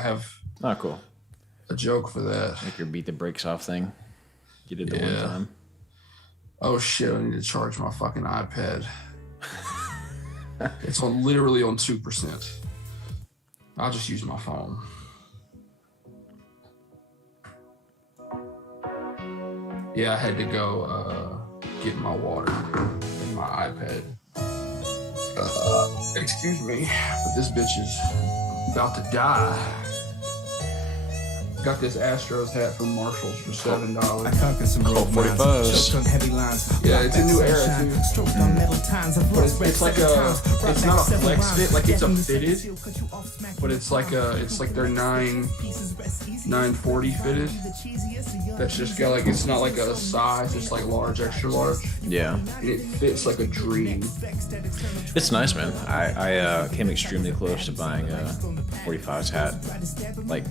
have cool. a joke for that. Like your beat the brakes off thing. You did the one time. Oh shit! I need to charge my fucking iPad. It's literally on 2%. I'll just use my phone. Yeah, I had to go get my water and my iPad. Excuse me, but this bitch is about to die. Got this Astros hat from Marshall's for $7. I conquered some road 45s. Yeah, it's a new era too. But it's like it's not a flex fit, like it's a fitted, but it's like their 940 fitted. That's just got like, it's not like a size, it's like large, extra large. Yeah. And it fits like a dream. It's nice, man. I came extremely close to buying a 45s hat. Like,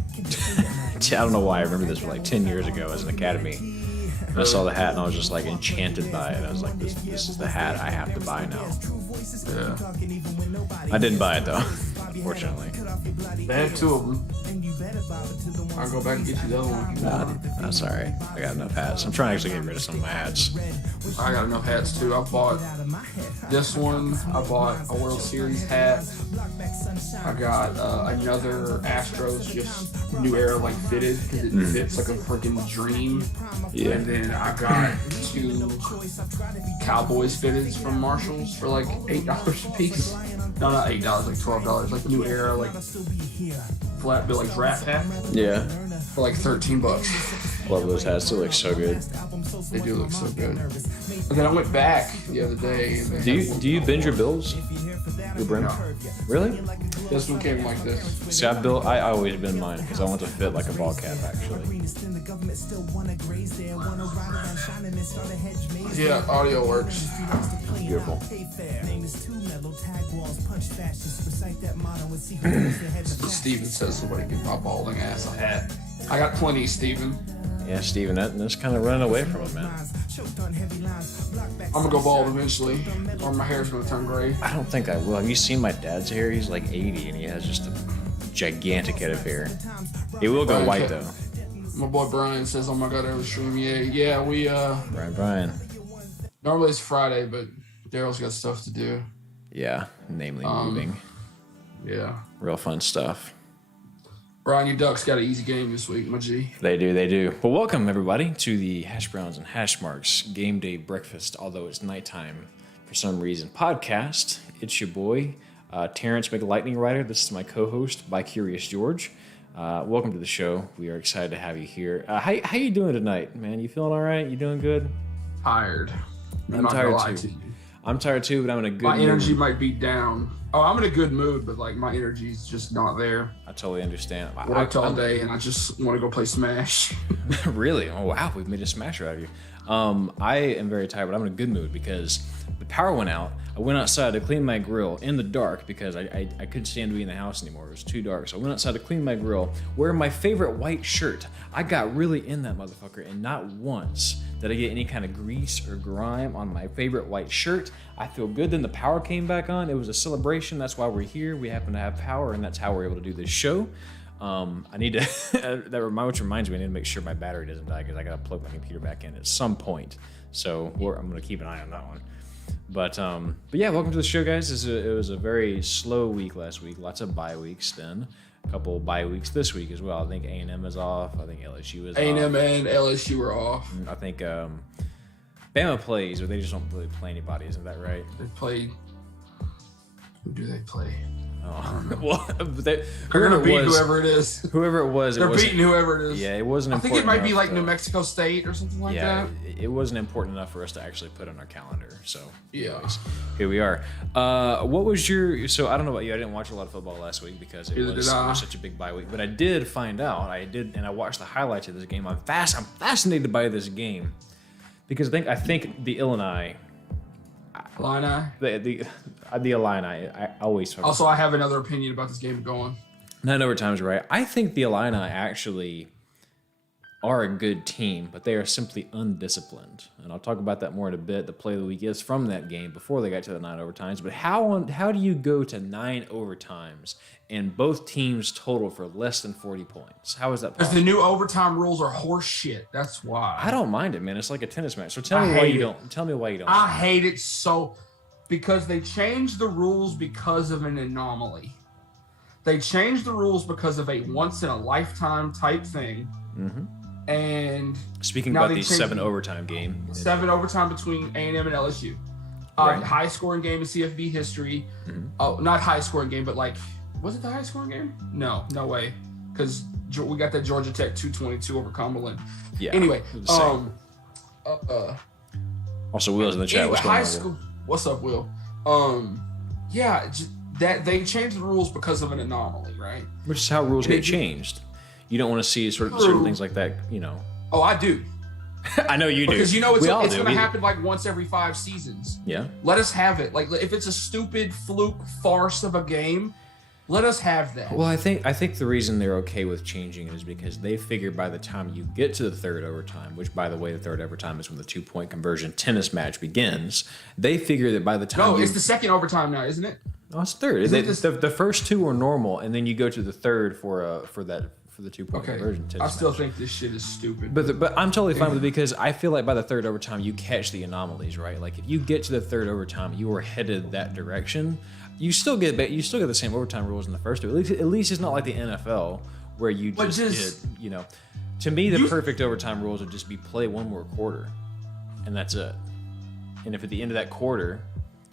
I don't know why I remember this, but like 10 years ago as an academy. And I saw the hat and I was just like enchanted by it. I was like, this is the hat I have to buy now. Yeah. I didn't buy it though, unfortunately. They had two of them. I'll go back and get you the other one. That's alright. I got enough hats. I'm trying to actually get rid of some of my hats. I got enough hats too. I bought this one. I bought a World Series hat. I got another Astros just new era like fitted because it fits like a freaking dream. Yeah. And then I got two Cowboys fitteds from Marshall's for like $8 a piece. No, not $8, like $12. Like new era, like flat bill, like draft hat. Yeah. For like $13. Love those hats. They look so good. They do look so good. And then I went back the other day. And Do you bend your bills? Your brim? No. Really? This one came like this. See, I always bend mine because I want to fit like a ball cap, actually. Yeah, audio works. Beautiful. Steven says somebody give my balding ass a hat. I got plenty, Steven. Yeah, Steven, that's kind of running away from it, man. I'm gonna go bald eventually, or my hair's gonna turn gray. I don't think I will. Have you seen my dad's hair? He's like 80 and he has just a gigantic head of hair. It will go white though. My boy Brian says, "Oh my God, every stream, yeah, we Brian. Normally it's Friday, but Daryl's got stuff to do. Yeah, namely moving. Yeah. Real fun stuff. Brian, you Ducks got an easy game this week, my G. They do. Well, welcome everybody to the Hash Browns and Hash Marks Game Day Breakfast, although it's nighttime for some reason, podcast. It's your boy, Terrence McLightning Rider. This is my co-host, By Curious George. Welcome to the show. We are excied to have you here. How you doing tonight, man? You feeling all right? You doing good? Tired. I'm tired too. I'm tired too, but I'm in a good mood. My energy might be down. Oh, I'm in a good mood, but like my energy's just not there. I totally understand. Worked all day and I just want to go play Smash. Really? Oh wow, we've made a smasher out of you. I am very tired, but I'm in a good mood because the power went out. I went outside to clean my grill in the dark because I couldn't stand to be in the house anymore. It was too dark. So I went outside to clean my grill, wearing my favorite white shirt. I got really in that motherfucker, and not once did I get any kind of grease or grime on my favorite white shirt. I feel good. Then the power came back on. It was a celebration. That's why we're here. We happen to have power, and that's how we're able to do this show. I need to, which reminds me, I need to make sure my battery doesn't die because I got to plug my computer back in at some point. So I'm going to keep an eye on that one. But yeah, welcome to the show, guys. It was a very slow week last week. Lots of bye weeks then. A couple bye weeks this week as well. I think A&M is off. I think LSU is off. A&M and LSU are off. I think Bama plays, or they just don't really play anybody. Isn't that right? They play. Who do they play? Oh, well, they're gonna beat whoever it is. Whoever it was, they're beating whoever it is. Yeah, it wasn't. I think it might be like New Mexico State or something like that. It wasn't important enough for us to actually put on our calendar. So yeah, anyways, here we are. What was your? So I don't know about you. I didn't watch a lot of football last week because it was such a big bye week. But I did find out. And I watched the highlights of this game. I'm fascinated by this game because I think the Illini. The Illini. I always talk also, I have another opinion about this game going. 9 overtime's right. I think the Illini actually are a good team, but they are simply undisciplined. And I'll talk about that more in a bit. The play of the week is from that game before they got to the 9 overtimes. But how do you go to 9 overtimes and both teams total for less than 40 points? How is that possible? Because the new overtime rules are horse shit. That's why. I don't mind it, man. It's like a tennis match. So tell me why you don't. Tell me why you don't. I hate it so because they changed the rules because of an anomaly. They changed the rules because of a once in a lifetime type thing. Mm-hmm. And speaking about the 7 overtime game, 7 overtime between A&M and LSU, right. High scoring game in CFB history. Mm-hmm. Oh, not high scoring game, but like, was it the high scoring game? No way, because we got that Georgia Tech 222 over Cumberland. Yeah. Anyway, also Will's in the chat. Anyway, What's going high on, school. What's up, Will? Yeah, that they changed the rules because of an anomaly, right? Which is how rules get changed. You don't want to see certain things like that, you know. Oh, I do. I know you do. Because you know it's going to We- happen like once every 5 seasons. Yeah. Let us have it. Like if it's a stupid fluke farce of a game, let us have that. Well, I think the reason they're okay with changing it is because they figure by the time you get to the 3rd overtime, which by the way, the 3rd overtime is when the 2-point conversion tennis match begins. They figure that by the time it's the 2nd overtime now, isn't it? No, it's 3rd. The first 2 are normal, and then you go to the 3rd for the 2-point conversion. I still think this shit is stupid. But I'm totally fine with it because I feel like by the 3rd overtime you catch the anomalies, right? Like if you get to the 3rd overtime, you are headed that direction. You still get the same overtime rules in the first 2. At least it's not like the NFL where you just get, you know. To me, the perfect overtime rules would just be play one more quarter, and that's it. And if at the end of that quarter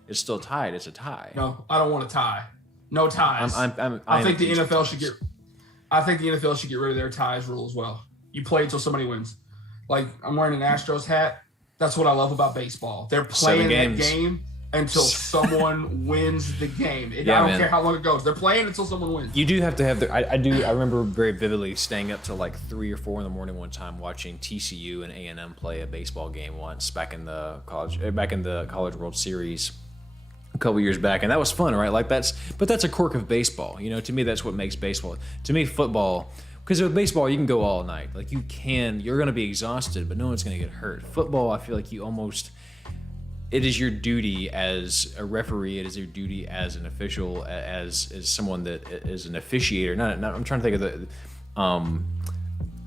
it's still tied, it's a tie. No, I don't want a tie. No ties. I think the NFL should get. I think the NFL should get rid of their ties rule as well. You play until somebody wins. Like I'm wearing an Astros hat. That's what I love about baseball. They're playing that game until someone wins the game. I don't care how long it goes. They're playing until someone wins. You do have to have the. I remember very vividly staying up till like 3 or 4 in the morning one time watching TCU and A&M play a baseball game once back in the College World Series a couple years back, and that was fun, right? Like that's a quirk of baseball. You know, to me that's what makes baseball. To me, football. Because with baseball, you can go all night. Like you're going to be exhausted, but no one's going to get hurt. Football, I feel like it is your duty as a referee. It is your duty as an official, as someone that is an officiator. Not I'm trying to think of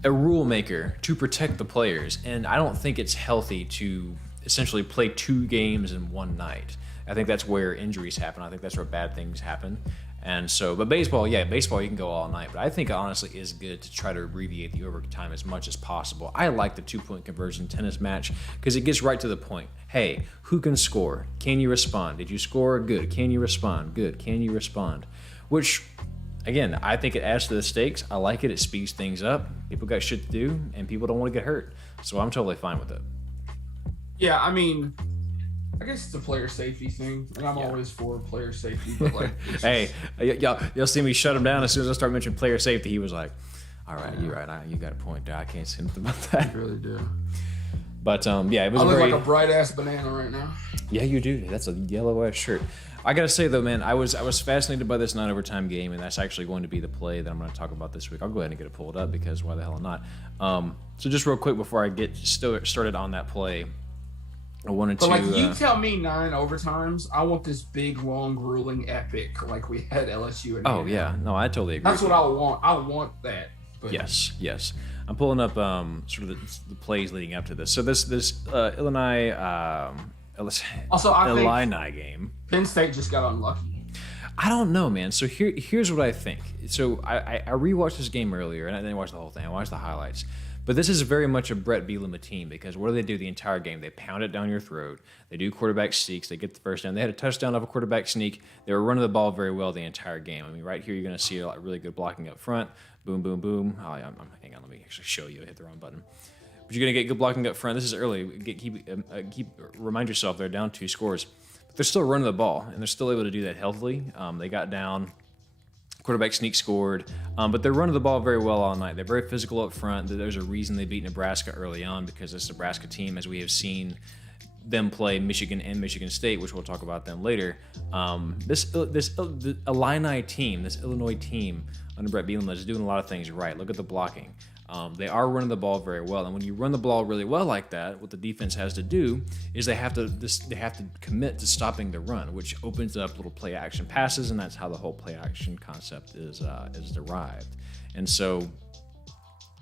a rule maker to protect the players. And I don't think it's healthy to essentially play 2 games in one night. I think that's where injuries happen. I think that's where bad things happen. And so, but baseball, you can go all night. But I think it honestly is good to try to abbreviate the overtime as much as possible. I like the 2-point conversion tennis match because it gets right to the point. Hey, who can score? Can you respond? Did you score? Good. Can you respond? Good. Can you respond? Which, again, I think it adds to the stakes. I like it. It speeds things up. People got shit to do, and people don't want to get hurt. So I'm totally fine with it. Yeah, I mean, I guess it's a player safety thing, and I'm always for player safety. But like, hey, y'all see me shut him down as soon as I start mentioning player safety. He was like, "All right, you're right. You got a point there. I can't say anything about that." I really do. But it was I look like a bright ass banana right now. Yeah, you do. That's a yellow ass shirt. I gotta say though, man, I was fascinated by this 9 overtime game, and that's actually going to be the play that I'm going to talk about this week. I'll go ahead and get it pulled up because why the hell not? So just real quick before I get started on that play. I wanted but you tell me 9 overtimes, I want this big, long, grueling epic like we had LSU. And oh yeah, no, I totally agree. That's what I want. I want that. But. Yes. I'm pulling up sort of the plays leading up to this. So this Illini game. Penn State just got unlucky. I don't know, man. So here's what I think. So I rewatched this game earlier, and I didn't watch the whole thing. I watched the highlights. But this is very much a Brett Bielema team because what do they do the entire game? They pound it down your throat. They do quarterback sneaks. They get the first down. They had a touchdown of a quarterback sneak. They were running the ball very well the entire game. I mean, right here you're going to see a lot really good blocking up front. Boom, boom, boom. Oh, hang on. Let me actually show you. I hit the wrong button. But you're going to get good blocking up front. This is early. Remind yourself they're down 2 scores. But they're still running the ball, and they're still able to do that healthily. They got down. Quarterback sneak scored, but they're running the ball very well all night. They're very physical up front. There's a reason they beat Nebraska early on because this Nebraska team, as we have seen, them play Michigan and Michigan State, which we'll talk about them later. The Illini team, this Illinois team under Brett Bielema is doing a lot of things right. Look at the blocking. They are running the ball very well, and when you run the ball really well like that, what the defense has to do is they have to commit to stopping the run, which opens up little play action passes, and that's how the whole play action concept is derived. And so,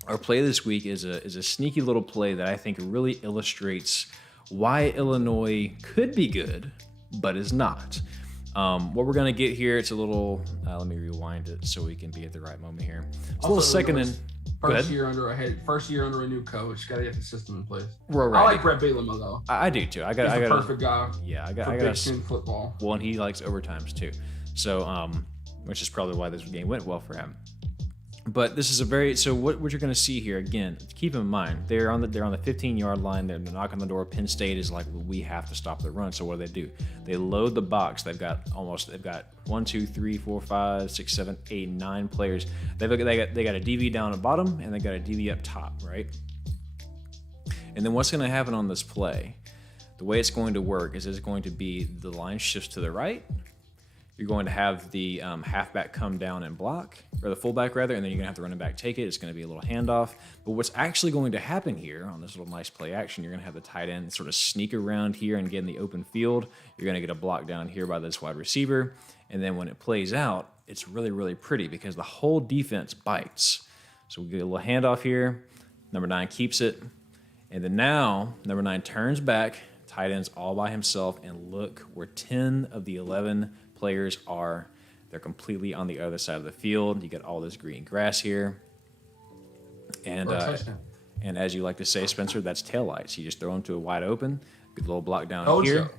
our play this week is a sneaky little play that I think really illustrates why Illinois could be good, but is not. What we're gonna get here, it's a little. Let me rewind it so we can be at the right moment here. It's a little second and. First year under a new coach, gotta get the system in place. Right. I like Brett Bielema though. I do too. He's the perfect guy. Yeah, I got Big Ten football. Well, and he likes overtimes too, so which is probably why this game went well for him. But this is what you're going to see here again. Keep in mind they're on the 15-yard line. They're knocking on the door. Penn State is like, we have to stop the run. So what do? They load the box. They've got 1, 2, 3, 4, 5, 6, 7, 8, 9 players. They got a DB down at bottom and they got a DB up top, right? And then what's going to happen on this play? The way it's going to work is it's going to be the line shifts to the right. You're going to have the halfback come down and block, or the fullback rather, and then you're going to have the running back take it. It's going to be a little handoff. But what's actually going to happen here on this little nice play action, you're going to have the tight end sort of sneak around here and get in the open field. You're going to get a block down here by this wide receiver. And then when it plays out, it's really, really pretty because the whole defense bites. So we get a little handoff here. Number 9 keeps it. And then now, number 9 turns back. Tight end's all by himself. And look where 10 of the 11 players are. They're completely on the other side of the field. You got all this green grass here. And as you like to say, Spencer, that's taillights. You just throw them to a wide open, good little block down here.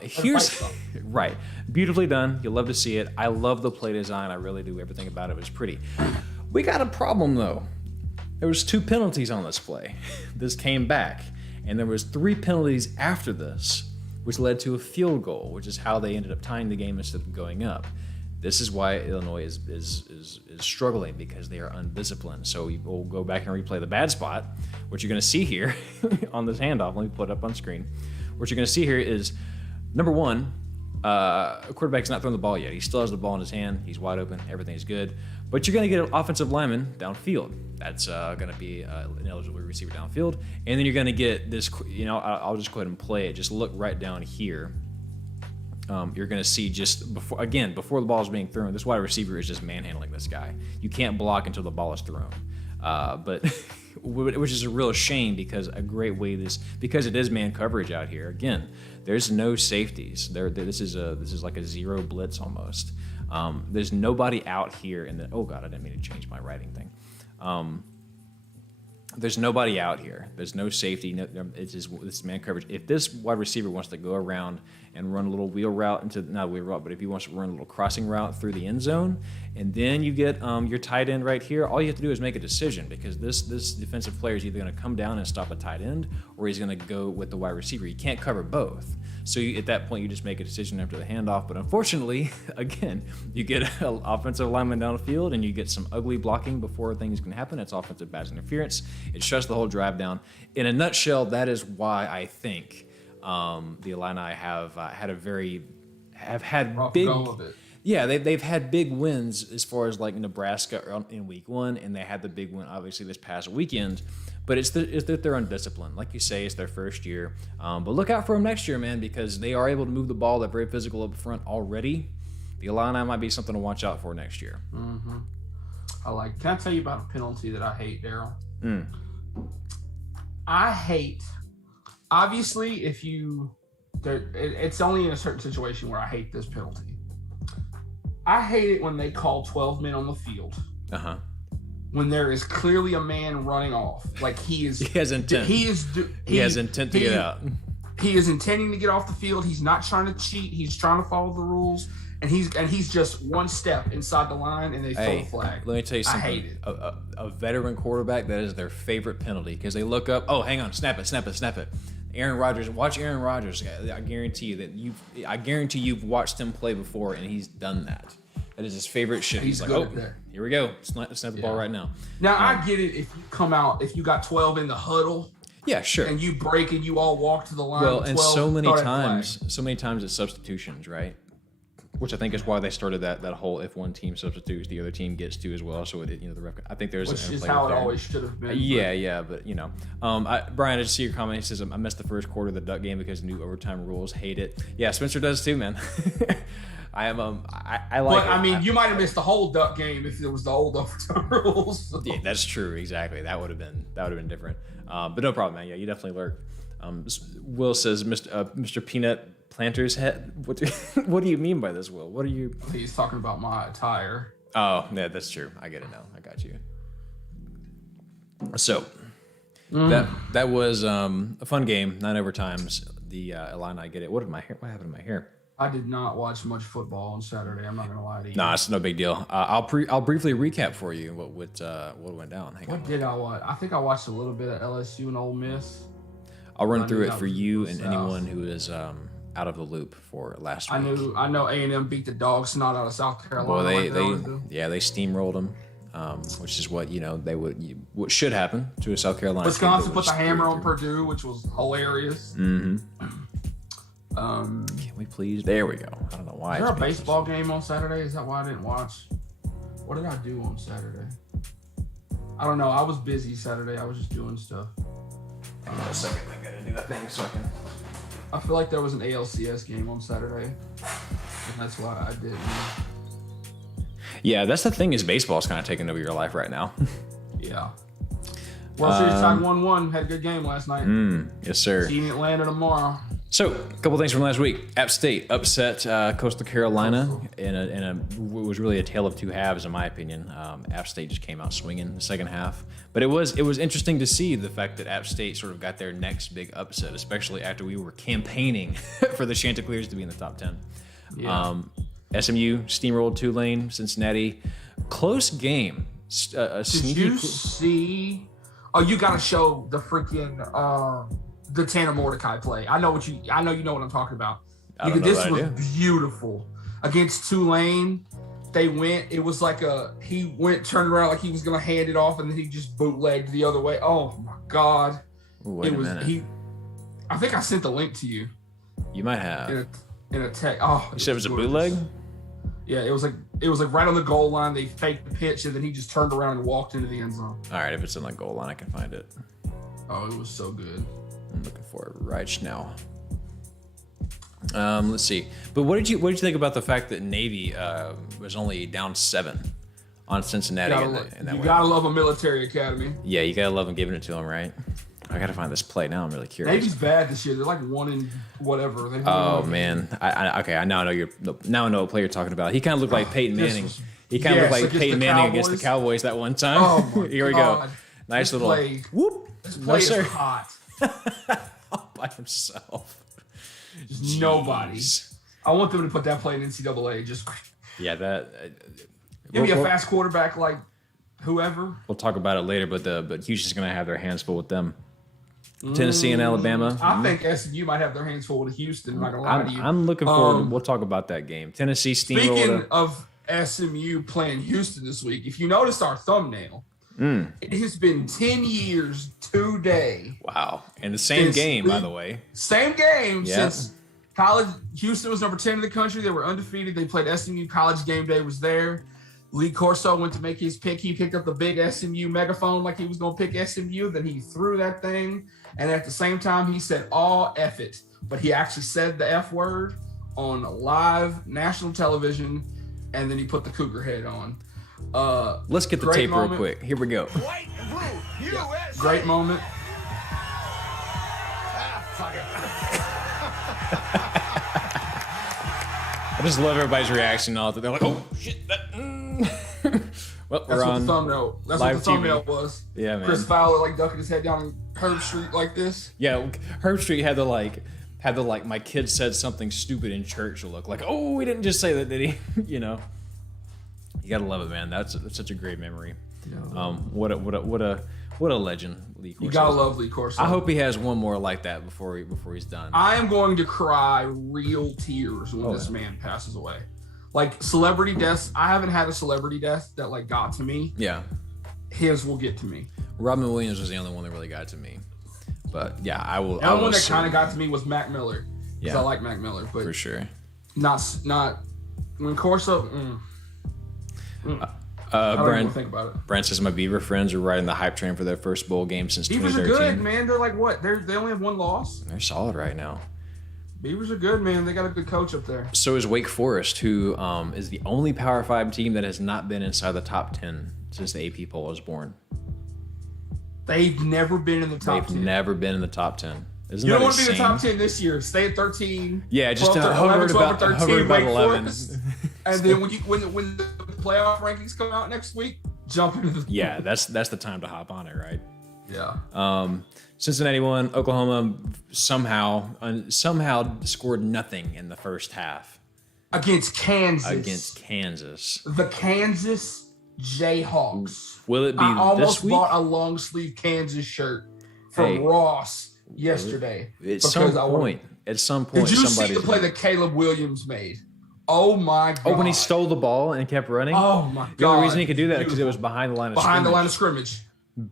Here's right. Beautifully done. You'll love to see it. I love the play design. I really do. Everything about it was pretty. We got a problem though. There was 2 penalties on this play. This came back. And there was 3 penalties after this, which led to a field goal, which is how they ended up tying the game instead of going up. This is why Illinois is struggling, because they are undisciplined. So we'll go back and replay the bad spot. What you're going to see here on this handoff, let me put it up on screen. What you're going to see here is, number 1, a quarterback's not throwing the ball yet. He still has the ball in his hand. He's wide open. Everything's good. But you're going to get an offensive lineman downfield. That's going to be an eligible receiver downfield. And then you're going to get this, I'll just go ahead and play it. Just look right down here. You're going to see just before the ball is being thrown, this wide receiver is just manhandling this guy. You can't block until the ball is thrown. But which is a real shame, because because it is man coverage out here. Again, there's no safeties. This is like a zero blitz almost. There's nobody out here oh God, I didn't mean to change my writing thing. There's nobody out here. There's no safety. This is man coverage. If this wide receiver wants to go around and run a little wheel route but if he wants to run a little crossing route through the end zone, and then you get your tight end right here, all you have to do is make a decision, because this defensive player is either going to come down and stop a tight end, or he's going to go with the wide receiver. You can't cover both. So at that point, you just make a decision after the handoff. But unfortunately, again, you get an offensive lineman down the field, and you get some ugly blocking before things can happen. It's offensive pass interference. It shuts the whole drive down. In a nutshell, that is why I think the Illini have had rough big. Go of it. Yeah, they've had big wins as far as like Nebraska in week 1, and they had the big win obviously this past weekend. But it's that they're undisciplined. Like you say, it's their first year. But look out for them next year, man, because they are able to move the ball. They're very physical up front already. The Illini might be something to watch out for next year. Mm-hmm. Can I tell you about a penalty that I hate, Daryl? I hate, obviously, it's only in a certain situation where I hate this penalty. I hate it when they call 12 men on the field. Uh-huh. When there is clearly a man running off, like he has intent. He has intent to get out. He is intending to get off the field. He's not trying to cheat. He's trying to follow the rules, and he's just one step inside the line, and they throw the flag. Let me tell you something. I hate it. A veteran quarterback, that is their favorite penalty, because they look up. Oh, hang on, snap it. Aaron Rodgers, watch Aaron Rodgers. I guarantee you've watched him play before, and he's done that. That is his favorite shit. He's like, here we go. Snap the ball right now. Now, I get it if you come out, if you got 12 in the huddle. Yeah, sure. And you break and you all walk to the line. Well, with and 12, so many times it's substitutions, right? Which I think is why they started that whole if one team substitutes, the other team gets to as well. So the ref. I think there's which is how it always should have been. But Brian, I just see your comment. He says I missed the first quarter of the Duck game because new overtime rules. Hate it. Yeah, Spencer does too, man. I am I like. But I mean, you might have missed the whole Duck game if it was the old overtime rules. So. Yeah, that's true. Exactly. That would have been different. But no problem, man. Yeah, you definitely lurk. Will says, Mr. Peanut Planter's head. What do you mean by this, Will? What are you? He's talking about my attire. Oh, yeah, that's true. I get it now. I got you. So that was a fun game. 9 overtimes. The Illini get it. What happened to my hair? I did not watch much football on Saturday. I'm not gonna lie to you. Nah, it's no big deal. I'll briefly recap for you what went down. What did I watch? I think I watched a little bit of LSU and Ole Miss. I'll run through it for you and anyone who is out of the loop for last week. I know A&M beat the dog snot out of South Carolina. Well, they steamrolled them, which is what what should happen to a South Carolina. Wisconsin put the hammer on Purdue, which was hilarious. Mm-hmm. Can we please? There we go. I don't know why. Is there a baseball game on Saturday? Is that why I didn't watch? What did I do on Saturday? I don't know. I was busy Saturday. I was just doing stuff. Hang on a second. I gotta do that thing so I can. I feel like there was an ALCS game on Saturday, and that's why I didn't. Yeah, that's the thing is baseball's kind of taking over your life right now. Yeah. World Series tied 1-1. Had a good game last night. Yes, sir. See you in Atlanta tomorrow. So, a couple things from last week. App State upset Coastal Carolina in what was really a tale of two halves, in my opinion. App State just came out swinging the second half. But it was interesting to see the fact that App State sort of got their next big upset, especially after we were campaigning for the Chanticleers to be in the top 10. Yeah. SMU steamrolled Tulane, Cincinnati. Close game. Did you see? Oh, you got to show the freaking... the Tanner Mordecai play. I know you know what I'm talking about. This was beautiful. Against Tulane, they went, it was like turned around like he was going to hand it off, and then he just bootlegged the other way. Oh my God. Wait a minute. I think I sent the link to you. You might have. In a text. Oh, you said it was a bootleg? Yeah, it was like right on the goal line. They faked the pitch, and then he just turned around and walked into the end zone. All right, if it's in the goal line, I can find it. Oh, it was so good. I'm looking for it right now. Let's see. But what did you think about the fact that Navy was only down 7 on Cincinnati? You gotta love a military academy. Yeah, you gotta love them giving it to them, right? I gotta find this play now. I'm really curious. Navy's bad this year. They're like 1 in whatever. Man, I now know what player you're talking about. He kind of looked like Peyton Manning. He kind of looked like Peyton Manning against the Cowboys that one time. Oh Here we go. Nice little whoop. This play is hot. All by himself. Just nobody. I want them to put that play in NCAA. Just give me a fast quarterback like whoever. We'll talk about it later, but Houston's gonna have their hands full with them. Tennessee and Alabama. I think SMU might have their hands full with Houston. I'm not gonna lie to you. I'm looking forward. We'll talk about that game. Tennessee steamrolled. Speaking of SMU playing Houston this week, if you noticed our thumbnail. It has been 10 years today. Wow. And the same game, by the way. Same game since college. Houston was number 10 in the country. They were undefeated. They played SMU. College game day was there. Lee Corso went to make his pick. He picked up the big SMU megaphone like he was going to pick SMU. Then he threw that thing. And at the same time, he said, "Oh, F it." But he actually said the F word on live national television. And then he put the Cougar head on. Let's get the tape real quick. Here we go. White and blue, USA. Great moment. I just love everybody's reaction. All they're like, "Oh shit!" Well, we're on thumbnail. That's what the thumbnail was. Yeah, man. Chris Fowler like ducking his head down on Herb Street like this. Yeah, Herb Street had the my kid said something stupid in church look like, "Oh, he didn't just say that, did he?" You know. You gotta love it, man. That's such a great memory. Yeah. What a legend, Lee Corso. You gotta love Lee Corso. I hope he has one more like that before he's done. I am going to cry real tears when this man passes away. Like celebrity deaths, I haven't had a celebrity death that like got to me. Yeah. His will get to me. Robin Williams was the only one that really got to me. But yeah, I will. The only one that kind of got to me was Mac Miller. Because I like Mac Miller, but for sure. Not when Corso. I don't even think about it. Brent says my Beaver friends are riding the hype train for their first bowl game since Beavers 2013. are good, man. They're like what? They only have one loss. They're solid right now. Beavers are good, man. They got a good coach up there. So is Wake Forest, who is the only Power 5 team that has not been inside the top 10 since the AP poll was born. They've never been in the top 10. They've never been in the the top 10. Isn't you that don't want to be in insane? the top 10 this year. Stay at 13. Yeah, just 12, hover 11, 12, about 13, Wake 11. Forest. And then when the playoff rankings come out next week, jump into the Yeah, that's the time to hop on it, right? Yeah. Cincinnati won. Oklahoma somehow scored nothing in the first half Against Kansas. The Kansas Jayhawks. Will it be I almost this week? bought a long sleeve Kansas shirt from Ross yesterday. At some point, did you see the play that Caleb Williams made? Oh my God! Oh, when he stole the ball and kept running. Oh my God! The only reason he could do that is because it was behind the line of scrimmage.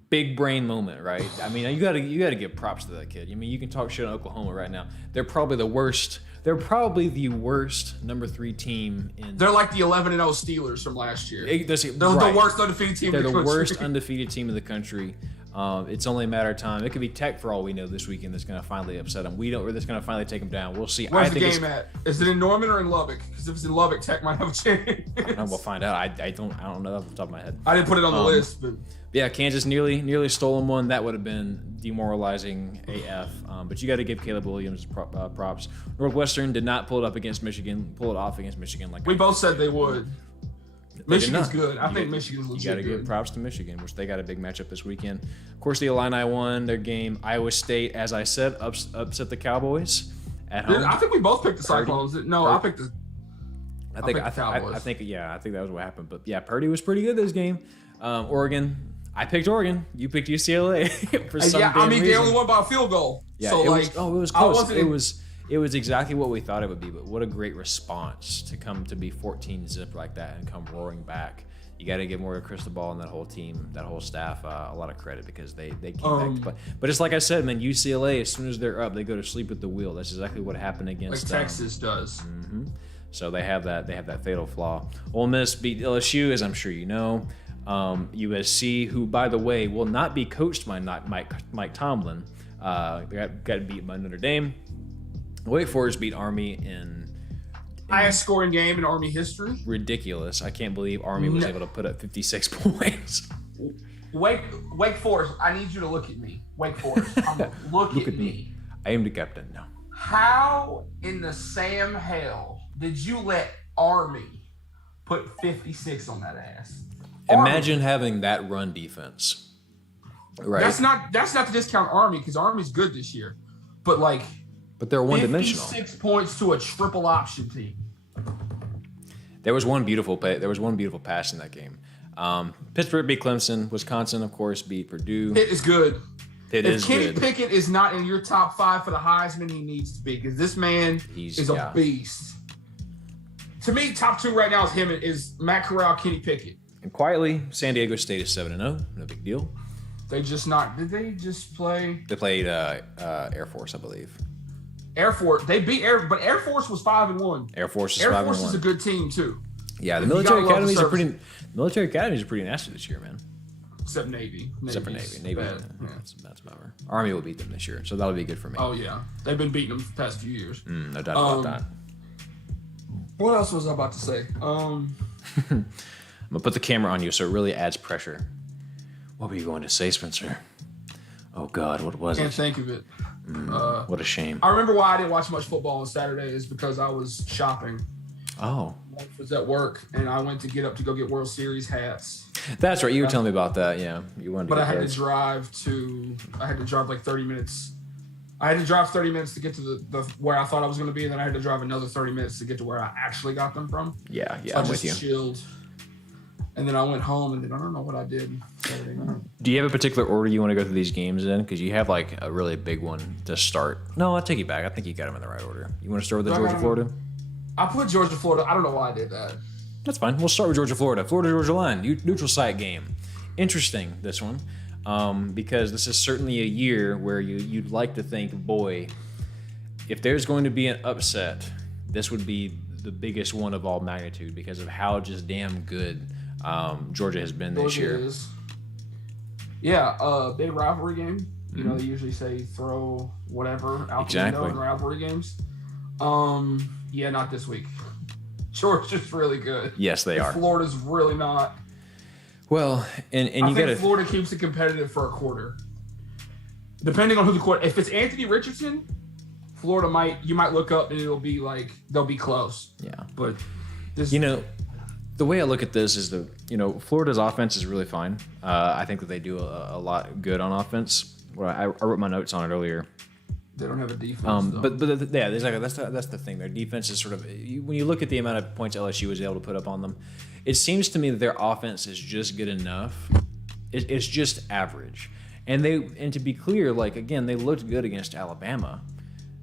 Big brain moment, right? I mean, you gotta give props to that kid. I mean, you can talk shit on Oklahoma right now. They're probably the worst. They're probably the worst number 3 team in. They're like the 11-0 Steelers from last year. They're the worst undefeated team. They're in the country. worst undefeated team in the country. It's only a matter of time. It could be Tech for all we know this weekend. That's going to finally upset them. Or that's going to finally take them down. We'll see. Where's the game at? Is it in Norman or in Lubbock? Because if it's in Lubbock, Tech might have a chance. I don't know. We'll find out. I don't know off the top of my head. I didn't put it on the list, but yeah, Kansas nearly stolen one. That would have been demoralizing AF. But you got to give Caleb Williams props. Northwestern did not pull it off against Michigan. Like we both said they would. Michigan's good. I think Michigan's legit. You got to give props to Michigan, which they got a big matchup this weekend. Of course, the Illini won their game. Iowa State, as I said, upset the Cowboys at home. I think we both picked the Cyclones. No, I picked the. I think that was what happened. But yeah, Purdy was pretty good this game. Oregon. I picked Oregon. You picked UCLA for some reason. They only won by a field goal. Yeah, so it was close. It was exactly what we thought it would be, but what a great response to come to be 14-zip like that and come roaring back. You got to give more to Cristobal and that whole team, that whole staff, a lot of credit because they came back to play. But it's like I said, man, UCLA, as soon as they're up, they go to sleep at the wheel. That's exactly what happened against like Texas does. Mm-hmm. So they have that fatal flaw. Ole Miss beat LSU, as I'm sure you know. USC, who, by the way, will not be coached by Mike Tomlin, got beat by Notre Dame. Wake Forest beat Army in highest scoring game in Army history. Ridiculous. I can't believe Army was able to put up 56 points. Wake Forest, I need you to look at me. Wake Forest, look at me. I am the captain now. How in the Sam hell did you let Army put 56 on that ass? Imagine having that run defense. Right. That's not to discount Army because Army's good this year. But they're one-dimensional. 56 points to a triple option team. There was one beautiful pass in that game. Pittsburgh beat Clemson. Wisconsin, of course, beat Purdue. Pitt is good. If Kenny Pickett is not in your top 5 for the Heisman, he needs to be because this man is a beast. To me, top 2 right now is Matt Corral, Kenny Pickett. And quietly, San Diego State is 7-0. No big deal. Did they just play? They played Air Force, I believe. Air Force, they beat but Air Force was 5-1. Air Force is 5-1. Air Force is a good team too. Yeah, the military academies are pretty nasty this year, man. Except Navy. Except for Navy. Navy, that's a bummer. Army will beat them this year, so that'll be good for me. Oh yeah, they've been beating them for the past few years. No doubt about that. What else was I about to say? I'm gonna put the camera on you so it really adds pressure. What were you going to say, Spencer? Oh God, what was it? Can't think of it. What a shame. I remember why I didn't watch much football on Saturday is because I was shopping. Oh. I was at work and I went to go get World Series hats. That's right. You were telling me about that. Yeah, you wanted to. But I had to drive like 30 minutes. I had to drive 30 minutes to get to the where I thought I was going to be, and then I had to drive another 30 minutes to get to where I actually got them from. Yeah, so I'm with you. I just chilled. And then I went home, and then I don't know what I did Saturday night. Do you have a particular order you want to go through these games in? Because you have like a really big one to start. No, I'll take you back. I think you got them in the right order. You want to start with the Georgia-Florida? I put Georgia-Florida. I don't know why I did that. That's fine. We'll start with Georgia-Florida. Florida-Georgia line, neutral site game. Interesting, this one. because this is certainly a year where you'd like to think, boy, if there's going to be an upset, this would be the biggest one of all magnitude because of how just damn good Georgia has been this year. Is. Yeah, big rivalry game. You know, they usually say throw whatever out the window in rivalry games. Yeah, not this week. Georgia's really good. Yes, they are. Florida's really not. Well, and I think Florida keeps it competitive for a quarter. Depending on who the quarter. If it's Anthony Richardson, Florida you might look up and it'll be like they'll be close. Yeah. But this, the way I look at this is Florida's offense is really fine. I think that they do a lot good on offense. I wrote my notes on it earlier. They don't have a defense. But yeah, that's the thing. Their defense is sort of, when you look at the amount of points LSU was able to put up on them, it seems to me that their offense is just good enough. It's just average. And to be clear, again, they looked good against Alabama.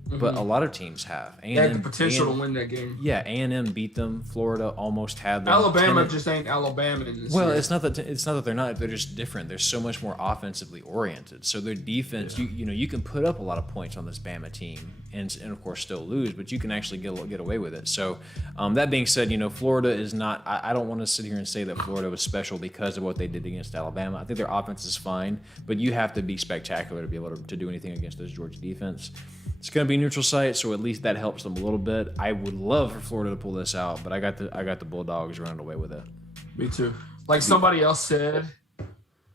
But a lot of teams have. They had the potential to win that game. Yeah, A&M beat them. Florida almost had them. Alabama just ain't Alabama in this year. It's not that they're not. They're just different. They're so much more offensively oriented. So their defense, you can put up a lot of points on this Bama team and of course still lose, but you can actually get away with it. So that being said, Florida is not. I don't want to sit here and say that Florida was special because of what they did against Alabama. I think their offense is fine, but you have to be spectacular to be able to do anything against this Georgia defense. It's going to be a neutral site, so at least that helps them a little bit. I would love for Florida to pull this out, but I got the Bulldogs running away with it. Me too. Like somebody else said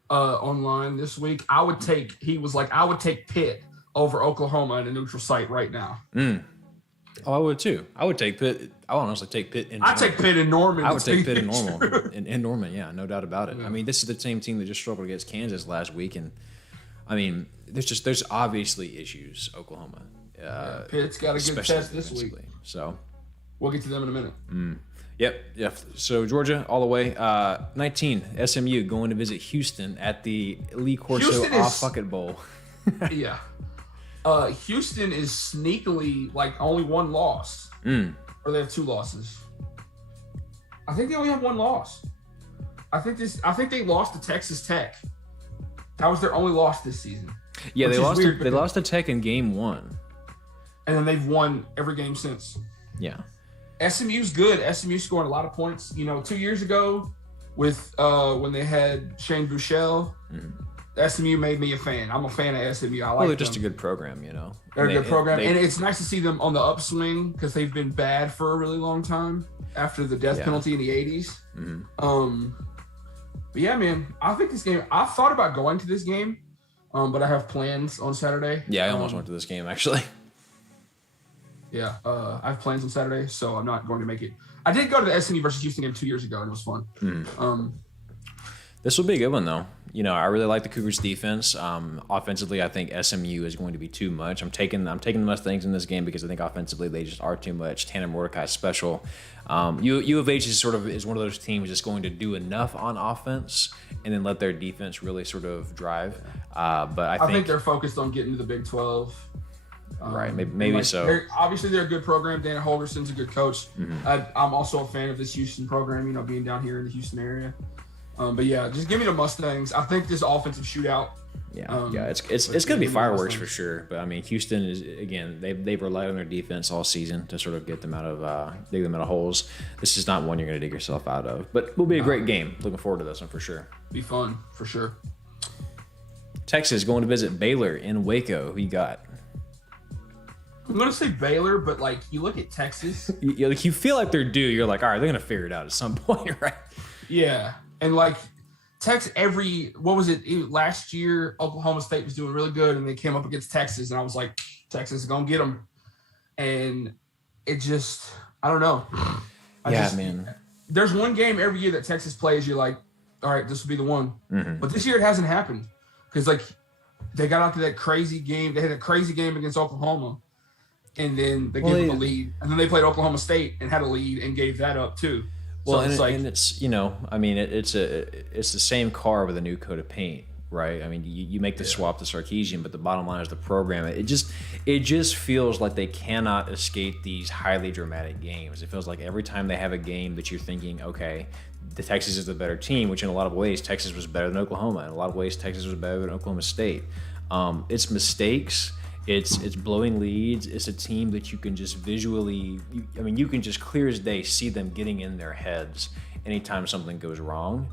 online this week, I would take Pitt over Oklahoma in a neutral site right now. Oh, I would too. I would take Pitt. I would honestly take Pitt in. I'd take Pitt in Norman. I would take Pitt in Norman. Yeah, no doubt about it. Yeah. I mean, this is the same team that just struggled against Kansas last week, and I mean, there's obviously issues. Oklahoma. Pitt's got a good test this week, so we'll get to them in a minute. Yep. So Georgia all the way. 19 SMU going to visit Houston at the Lee Corso Bucket Bowl. Yeah. Houston is sneakily only one loss, or they have two losses. I think they only have one loss. I think they lost to Texas Tech. That was their only loss this season. Yeah, they lost to Tech in game 1, and then they've won every game since. Yeah, SMU's good. SMU's scoring a lot of points. 2 years ago, with when they had Shane Buechele. SMU made me a fan. I'm a fan of SMU. I like them. They're just a good program, They're a good program, and it's nice to see them on the upswing because they've been bad for a really long time after the death penalty in the 80s. But yeah, man, I think this game. I thought about going to this game, but I have plans on Saturday. Yeah, I almost went to this game actually. Yeah, I have plans on Saturday, so I'm not going to make it. I did go to the SMU versus Houston game 2 years ago, and it was fun. This will be a good one, though. I really like the Cougars' defense. Offensively, I think SMU is going to be too much. I'm taking the Mustangs in this game because I think offensively they just are too much. Tanner Mordecai is special. U of H is one of those teams that's going to do enough on offense and then let their defense really sort of drive. But I think they're focused on getting to the Big 12. Right, maybe so. Obviously, they're a good program. Dana Holgerson's a good coach. I'm also a fan of this Houston program. Being down here in the Houston area. But yeah, just give me the Mustangs. I think this offensive shootout. It's going to be fireworks for sure. But I mean, Houston is again they've relied on their defense all season to sort of get them out of dig them out of holes. This is not one you're going to dig yourself out of, but it will be a great game. Looking forward to this one for sure. Be fun for sure. Texas going to visit Baylor in Waco. Who you got? I'm going to say Baylor, but you look at Texas. You feel like they're due. You're like, all right, they're going to figure it out at some point, right? Yeah. And Texas, last year, Oklahoma State was doing really good and they came up against Texas. And I was like, Texas is going to get them. And it just, I don't know. Man. There's one game every year that Texas plays. You're like, all right, this will be the one. But this year it hasn't happened because they got out to that crazy game. They had a crazy game against Oklahoma. And then they gave them a lead. And then they played Oklahoma State and had a lead and gave that up too. Well, so it's the same car with a new coat of paint, right? I mean, you make the swap to Sarkisian, but the bottom line is the program. It just feels like they cannot escape these highly dramatic games. It feels like every time they have a game that you're thinking, okay, the Texas is the better team, which in a lot of ways Texas was better than Oklahoma. In a lot of ways Texas was better than Oklahoma State. It's mistakes. It's blowing leads. It's a team that you can just visually, you can just clear as day see them getting in their heads anytime something goes wrong.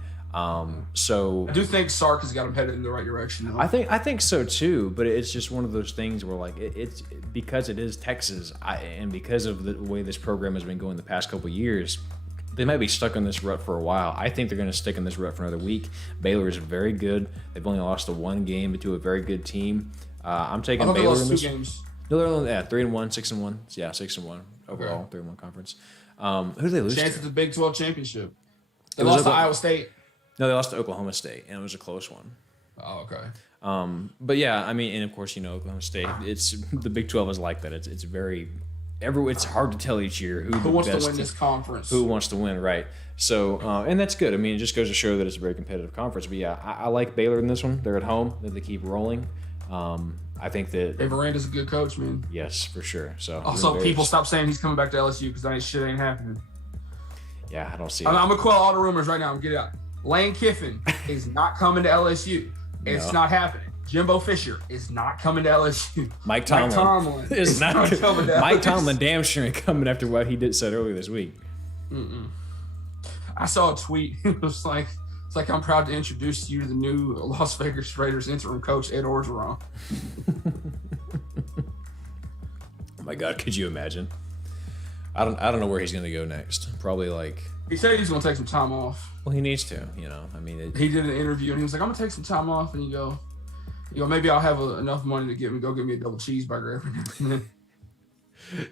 So I do think Sark has got them headed in the right direction. I think so too, but it's just one of those things where like it's because it is Texas, and because of the way this program has been going the past couple of years, they might be stuck in this rut for a while. I think they're going to stick in this rut for another week. Baylor is very good. They've only lost to one game to a very good team. I'm taking Baylor in this. Games. No, they're only 3-1, 6-1. Yeah, 6-1 overall, 3-1 conference. Who did they lose Chance to? at the Big 12 championship. They lost to Iowa State. No, they lost to Oklahoma State, and it was a close one. Oh, okay. But yeah, and of course, Oklahoma State. It's the Big 12 is like that. It's very. It's hard to tell each year who wants to win this conference. Who wants to win, right? So, and that's good. It just goes to show that it's a very competitive conference. But yeah, I like Baylor in this one. They're at home. They keep rolling. I think that Miranda's a good coach, man. Yes, for sure. So also, people stop saying he's coming back to LSU because that shit ain't happening. Yeah, I don't see. I'm gonna quell all the rumors right now. I'm gonna get it out. Lane Kiffin is not coming to LSU. It's not happening. Jimbo Fisher is not coming to LSU. Mike Tomlin is not coming to LSU. Mike Tomlin damn sure ain't coming after what he said earlier this week. I saw a tweet. It was like, it's like, I'm proud to introduce you to the new Las Vegas Raiders interim coach, Ed Orgeron. Oh my God, could you imagine? I don't know where he's gonna go next. Probably like. He said he's gonna take some time off. Well, he needs to. He did an interview and he was like, "I'm gonna take some time off," and you go, maybe I'll have enough money to go get me a double cheeseburger every now and then.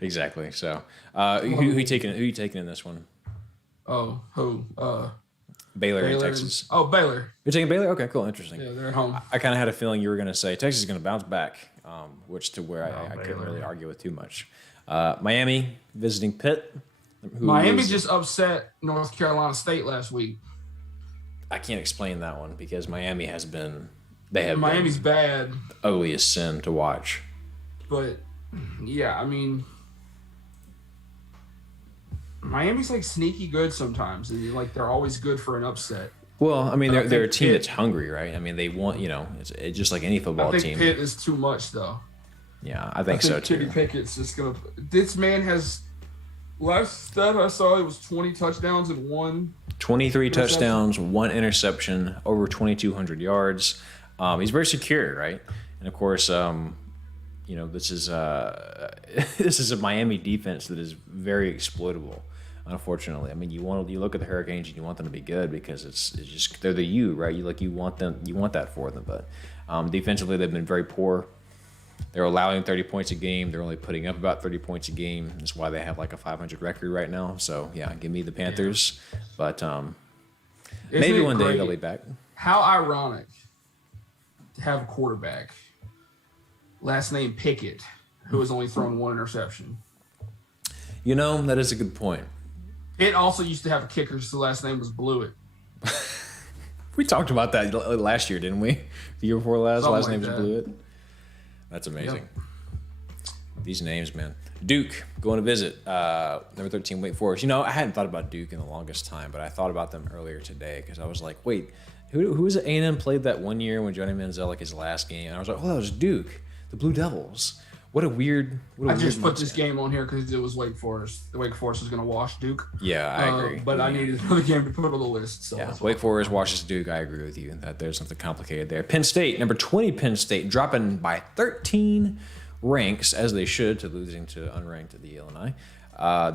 Exactly. So, who you taking in this one? Oh, who? Baylor and Texas. Oh, Baylor. You're taking Baylor? Okay, cool, interesting. Yeah, they're at home. I kind of had a feeling you were going to say Texas is going to bounce back, which to where I couldn't really argue with too much. Miami visiting Pitt. Miami just upset North Carolina State last week. I can't explain that one because Miami has been. Miami's bad. Ugliest sin to watch. But yeah, Miami's like sneaky good sometimes. Like they're always good for an upset. Well, they're a team that's hungry, right? They want, it's just like any football team. I think Pitt is too much, though. Yeah, I think so too. Kenny Pickett's just gonna. This man has. Last stat I saw, it was 20 touchdowns and 23 touchdowns, 1 interception, over 2,200 yards. He's very secure, right? And of course, this is a Miami defense that is very exploitable. Unfortunately, you look at the Hurricanes and you want them to be good because it's just they're the U, right? You want that for them, but defensively they've been very poor. They're allowing 30 points a game. They're only putting up about 30 points a game. That's why they have like a 500 record right now. So yeah, give me the Panthers. But maybe one day they'll be back. How ironic to have a quarterback, last name Pickett, who has only thrown 1 interception. That is a good point. Pitt also used to have a kicker, so the last name was Blewett. We talked about that last year, didn't we? The year before last, last name was Blewett. That's amazing. Yep. These names, man. Duke, going to visit. Number 13, Wake Forest. I hadn't thought about Duke in the longest time, but I thought about them earlier today because I was like, wait, who was it A&M played that one year when Johnny Manziel, like his last game? And I was like, oh, that was Duke, the Blue Devils. I just put this game on here because it was Wake Forest. The Wake Forest was going to wash Duke. Yeah, I agree. But I needed another game to put on the list. So yeah, Wake Forest washes Duke. I agree with you that there's something complicated there. Penn State, number 20 Penn State, dropping by 13 ranks, as they should, to losing to unranked the Illini. I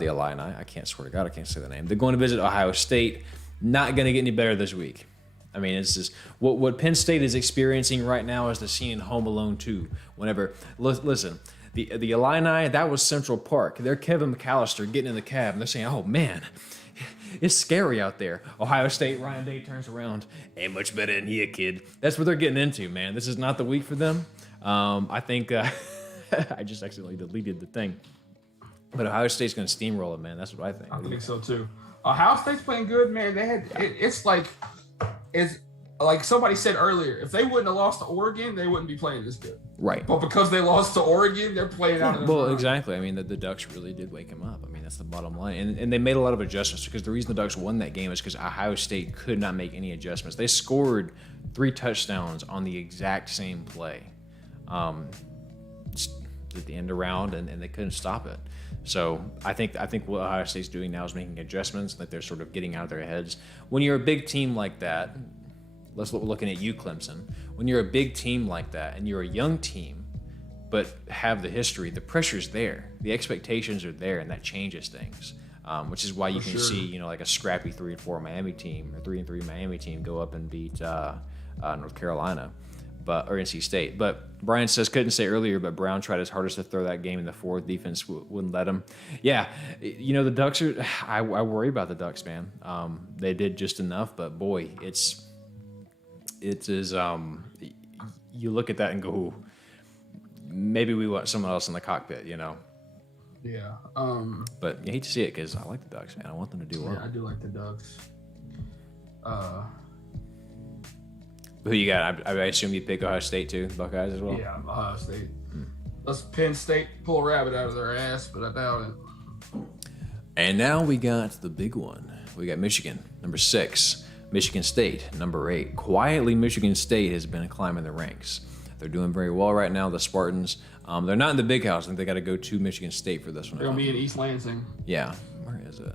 swear to God, I can't say the name. They're going to visit Ohio State. Not going to get any better this week. It's just what Penn State is experiencing right now is the scene in Home Alone 2. Whenever, listen, the Illini, that was Central Park. They're Kevin McAllister getting in the cab, and they're saying, oh, man, it's scary out there. Ohio State, Ryan Day turns around, ain't much better than here, kid. That's what they're getting into, man. This is not the week for them. I think I just accidentally deleted the thing. But Ohio State's going to steamroll it, man. That's what I think. I think so, too. Ohio State's playing good, man. It's like somebody said earlier, if they wouldn't have lost to Oregon, they wouldn't be playing this good. Right. But because they lost to Oregon, they're playing out of their mind. Exactly. I mean, the Ducks really did wake him up. I mean, that's the bottom line. And they made a lot of adjustments because the reason the Ducks won that game is because Ohio State could not make any adjustments. They scored 3 touchdowns on the exact same play. At the end around, and they couldn't stop it. So I think what Ohio State's doing now is making adjustments that they're sort of getting out of their heads. When you're a big team like that, looking at you, Clemson. When you're a big team like that and you're a young team, but have the history, the pressure's there, the expectations are there, and that changes things. Which is why you can see, like a scrappy 3-4 Miami team or 3-3 Miami team go up and beat North Carolina, or NC State. But Brian says couldn't say earlier, but Brown tried his hardest to throw that game in the fourth. Defense wouldn't let him. Yeah, the Ducks are. I worry about the Ducks, man. They did just enough, but boy, it is. You look at that and go, ooh, maybe we want someone else in the cockpit, Yeah. But you hate to see it because I like the Ducks, man. I want them to do well. Yeah, I do like the Ducks. Who you got? I assume you pick Ohio State too, Buckeyes as well? Yeah, Ohio State. Let's Penn State pull a rabbit out of their ass, but I doubt it. And now we got the big one. We got Michigan, number 6. Michigan State, number 8. Quietly, Michigan State has been climbing the ranks. They're doing very well right now, the Spartans. They're not in the big house. I think they got to go to Michigan State for this one. They're going to be in East Lansing. Yeah. Where is it?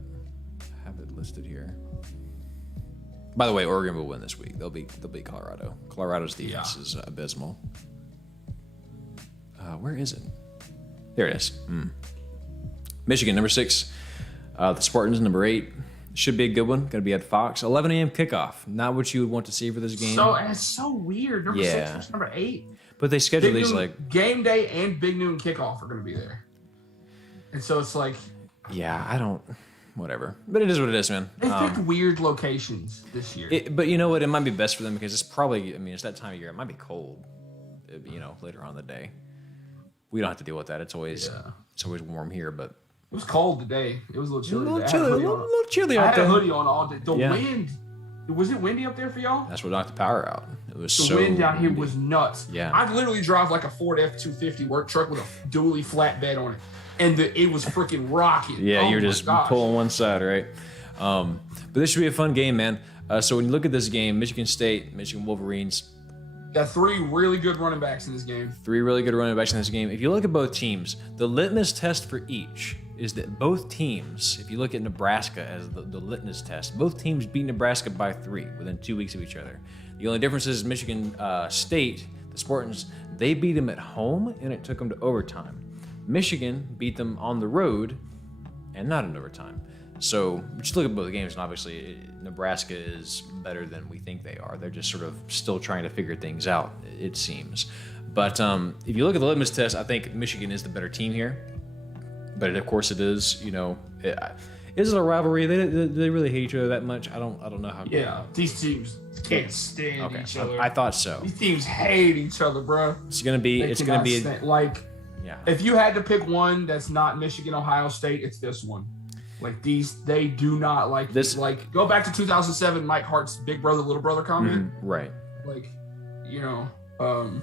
I have it listed here. By the way, Oregon will win this week. They'll beat Colorado. Colorado's defense is abysmal. Where is it? There it is. Michigan, number 6. The Spartans, number 8. Should be a good one. Going to be at Fox. 11 a.m. kickoff. Not what you would want to see for this game. So it's so weird. Number 6 versus number 8. But they schedule these like game day and big noon kickoff are going to be there, and so it's like. Yeah, I don't. Whatever. But it is what it is, man. They picked weird locations this year. But you know what? It might be best for them because it's probably, it's that time of year. It might be cold, later on in the day. We don't have to deal with that. It's always warm here, but. It was cold today. It was a little chilly. A little chilly out there. I had a hoodie on all day. The wind. Was it windy up there for y'all? That's what knocked the power out. It was the wind down here was nuts. Yeah. I literally drive like a Ford F-250 work truck with a dually flatbed on it. And it was freaking rocking. Yeah, you're just pulling one side, right? But this should be a fun game, man. So when you look at this game, Michigan State, Michigan Wolverines. Got 3 really good running backs in this game. 3 really good running backs in this game. If you look at both teams, the litmus test for each is that both teams, if you look at Nebraska as the litmus test, both teams beat Nebraska by 3 within 2 weeks of each other. The only difference is Michigan State, the Spartans, they beat them at home and it took them to overtime. Michigan beat them on the road and not in overtime. So just look at both games, and obviously Nebraska is better than we think they are. They're just sort of still trying to figure things out, it seems. But if you look at the litmus test, I think Michigan is the better team here. But of course it is, is it a rivalry? They really hate each other that much? I don't know how. Yeah, these teams can't stand each other. I thought so. These teams hate each other, bro. It's gonna be. Yeah. If you had to pick one that's not Michigan, Ohio State, it's this one. Like they do not like this. Like go back to 2007, Mike Hart's big brother, little brother comment. Right. Like, because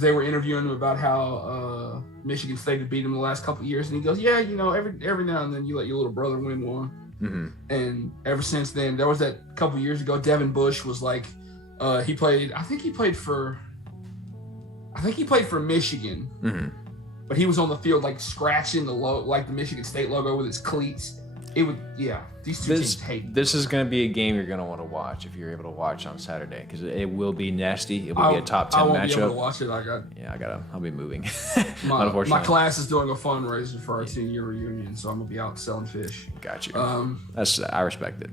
they were interviewing him about how Michigan State had beat him the last couple of years, and he goes, "Yeah, every now and then you let your little brother win one." Mm-hmm. And ever since then, there was that couple years ago. Devin Bush was like, he played. I think he played for Michigan, but he was on the field like scratching the Michigan State logo with his cleats. These two teams hate. This is going to be a game you're going to want to watch if you're able to watch on Saturday because it will be nasty. It will be a top 10 matchup. I won't be able to watch it. I'll be moving. Unfortunately, my class is doing a fundraiser for our senior reunion, so I'm gonna be out selling fish. Got you. I respect it.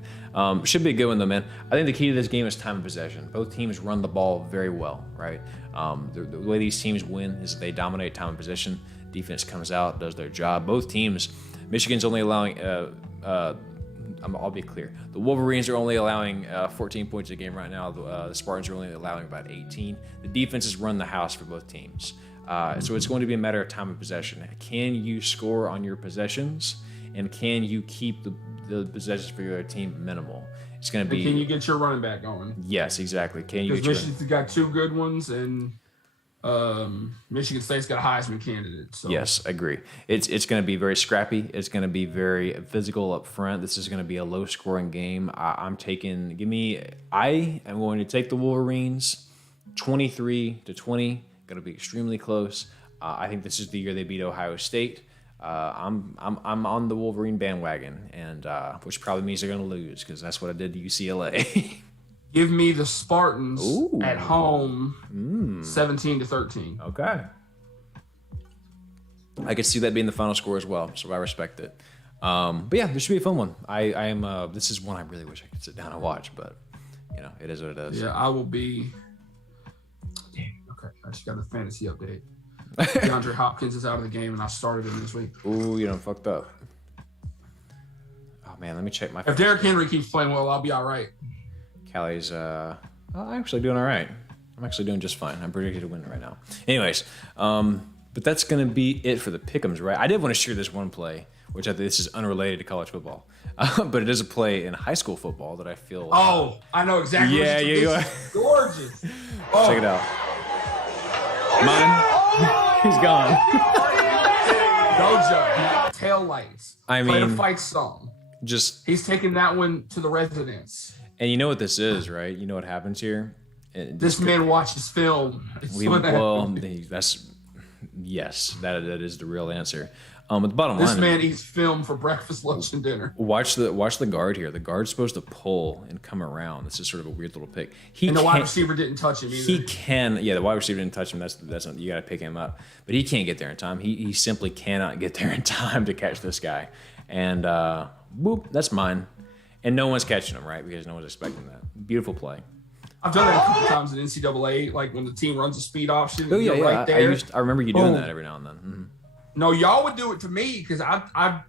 Should be a good one though, man. I think the key to this game is time of possession. Both teams run the ball very well, right? The way these teams win is they dominate time of possession. Defense comes out, does their job. Both teams. Michigan's only allowing. I'll be clear. The Wolverines are only allowing 14 points a game right now. The Spartans are only allowing about 18. The defenses run the house for both teams. So it's going to be a matter of time of possession. Can you score on your possessions, and can you keep the possessions for your team minimal? It's going to be. Can you get your running back going? Yes, exactly. Can you? Because Michigan's got 2 good ones, and Michigan State's got a Heisman candidate. So. Yes, agree. It's going to be very scrappy. It's going to be very physical up front. This is going to be a low-scoring game. I am going to take the Wolverines 23-20. Going to be extremely close. I think this is the year they beat Ohio State. I'm on the Wolverine bandwagon, and which probably means they're going to lose because that's what I did to UCLA. Give me the Spartans at home, 17-13. Okay. I could see that being the final score as well, so I respect it. But yeah, this should be a fun one. I am. This is one I really wish I could sit down and watch, but it is what it is. Yeah, I will be. Dang, okay, I just got a fantasy update. DeAndre Hopkins is out of the game, and I started him this week. Ooh, you done fucked up. Oh man, let me check my. If Derrick Henry keeps playing well, I'll be all right. Callie's I'm actually doing all right. I'm actually doing just fine. I'm predicted to win right now. Anyways, but that's gonna be it for the pick'ems, right? I did want to share this one play, which I think this is unrelated to college football, but it is a play in high school football that I feel. Oh, I know exactly. Yeah, what yeah, gorgeous. Oh. Check it out. Mine. He's gone. Dojo. Taillights. I Play the mean, fight song. Just. He's taking that one to the residence. And you know what this is, right? You know what happens here. This man watches film. Yes, that is the real answer. But the bottom this line. This man eats film for breakfast, lunch, and dinner. Watch the guard here. The guard's supposed to pull and come around. This is sort of a weird little pick. And the wide receiver didn't touch him either. He can. Yeah, the wide receiver didn't touch him. That's not, you got to pick him up. But he can't get there in time. He simply cannot get there in time to catch this guy. And boop, that's mine. And no one's catching him, right? Because no one's expecting that. Beautiful play. I've done that a couple times in NCAA, like when the team runs a speed option. Oh, yeah, yeah. Right there. I remember you doing that every now and then. Mm-hmm. No, y'all would do it to me because I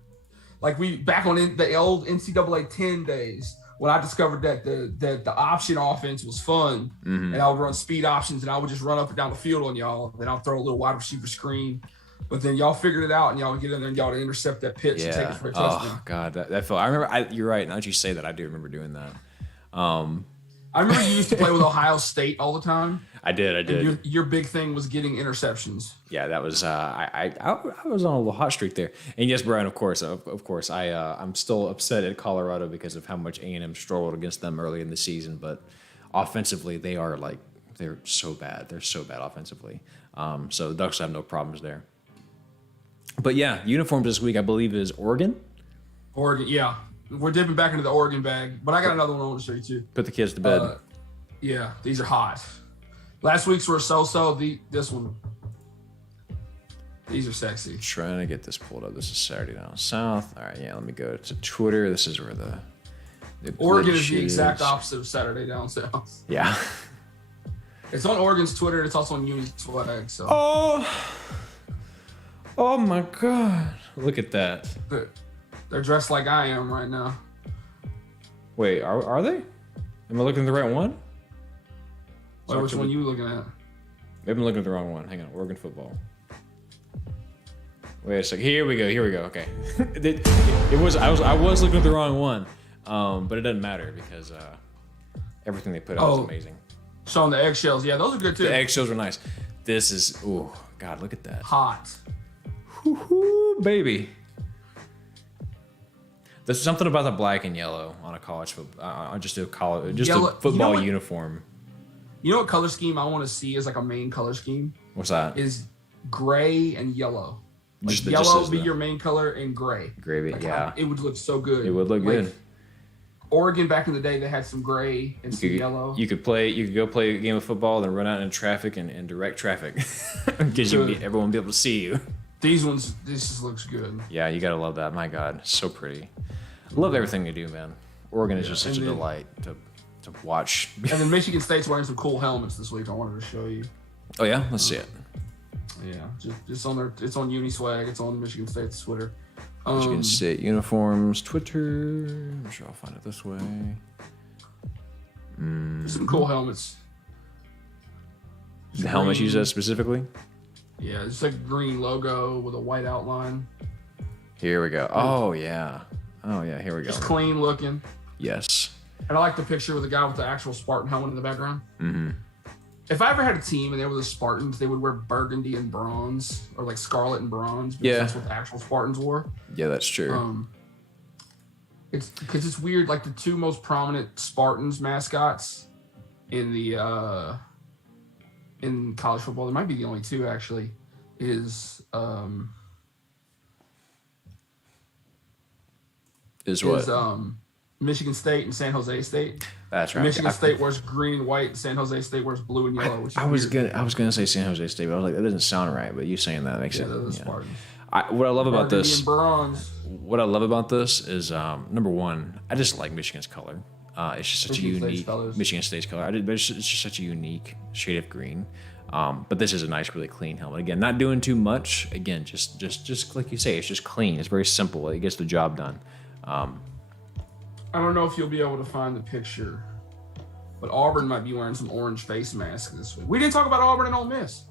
like we back on the old NCAA 10 days when I discovered that the option offense was fun, and I would run speed options and I would just run up and down the field on y'all. Then I'll throw a little wide receiver screen. But then y'all figured it out, and y'all would get in there and y'all would intercept that pitch and take it for a touchdown. Oh, God, that felt. I remember. You're right. Now that you say that, I do remember doing that. I remember you used to play with Ohio State all the time. I did. And your big thing was getting interceptions. Yeah, that was. I was on a little hot streak there. And yes, Brian, of course, I'm still upset at Colorado because of how much A&M struggled against them early in the season. But offensively, they're so bad. They're so bad offensively. So the Ducks have no problems there. But yeah, uniforms this week, I believe, is Oregon. Oregon, yeah. We're dipping back into the Oregon bag. But I got another one I want to show you, too. Put the kids to bed. Yeah, these are hot. Last week's were so-so. This one, these are sexy. Trying to get this pulled up. This is Saturday Down South. All right, yeah, let me go to Twitter. This is where the Oregon is the exact opposite of Saturday Down South. Yeah. It's on Oregon's Twitter. It's also on Uni's flag. So. Oh my God! Look at that. They're dressed like I am right now. Wait, are they? Am I looking at the right one? Wait, which one are you looking at? Maybe I'm looking at the wrong one. Hang on, Oregon football. Wait a second. Here we go. Okay. I was looking at the wrong one, but it doesn't matter because everything they put out is amazing. Showing the eggshells, yeah, those are good too. The eggshells are nice. This is God, look at that. Hot. Woo-hoo, baby. There's something about the black and yellow on a college football, just a football uniform. You know what color scheme I want to see as like a main color scheme? What's that? Is gray and yellow. Like yellow be your main color and gray. Gray, yeah. It would look so good. It would look good. Oregon back in the day, they had some gray and some yellow. You could go play a game of football, then run out in traffic and direct traffic, because everyone will be able to see you. This just looks good. Yeah, you gotta love that. My God, so pretty. I love everything they do, man. Oregon is just such a delight to watch. And then Michigan State's wearing some cool helmets this week. I wanted to show you. Oh yeah, let's see it. Yeah, just on it's on Uniswag. It's on Michigan State's Twitter. Michigan State uniforms, Twitter. I'm sure I'll find it this way. Some cool helmets. The helmets you said specifically? Yeah, it's like a green logo with a white outline. Here we go. Oh yeah. Here we go. Just clean looking. Yes. And I like the picture with the guy with the actual Spartan helmet in the background. Mm-hmm. If I ever had a team and they were the Spartans, they would wear burgundy and bronze, or like scarlet and bronze, because that's what the actual Spartans wore. Yeah, that's true. It's because it's weird. Like the two most prominent Spartans mascots in the in college football, there might be the only two actually, is Michigan State and San Jose State. That's right. Michigan State wears green and white, and San Jose State wears blue and yellow. I was gonna say San Jose State, but I was like, that doesn't sound right. But you saying that makes sense. Yeah, those Spartans. What I love about this, bronze. What I love about this is number one, I just like Michigan's color. It's just such a unique Michigan State's color. But it's just such a unique shade of green. But this is a nice, really clean helmet. Again, not doing too much. Again, just like you say, it's just clean. It's very simple. It gets the job done. I don't know if you'll be able to find the picture, but Auburn might be wearing some orange face masks this week. We didn't talk about Auburn and Ole Miss.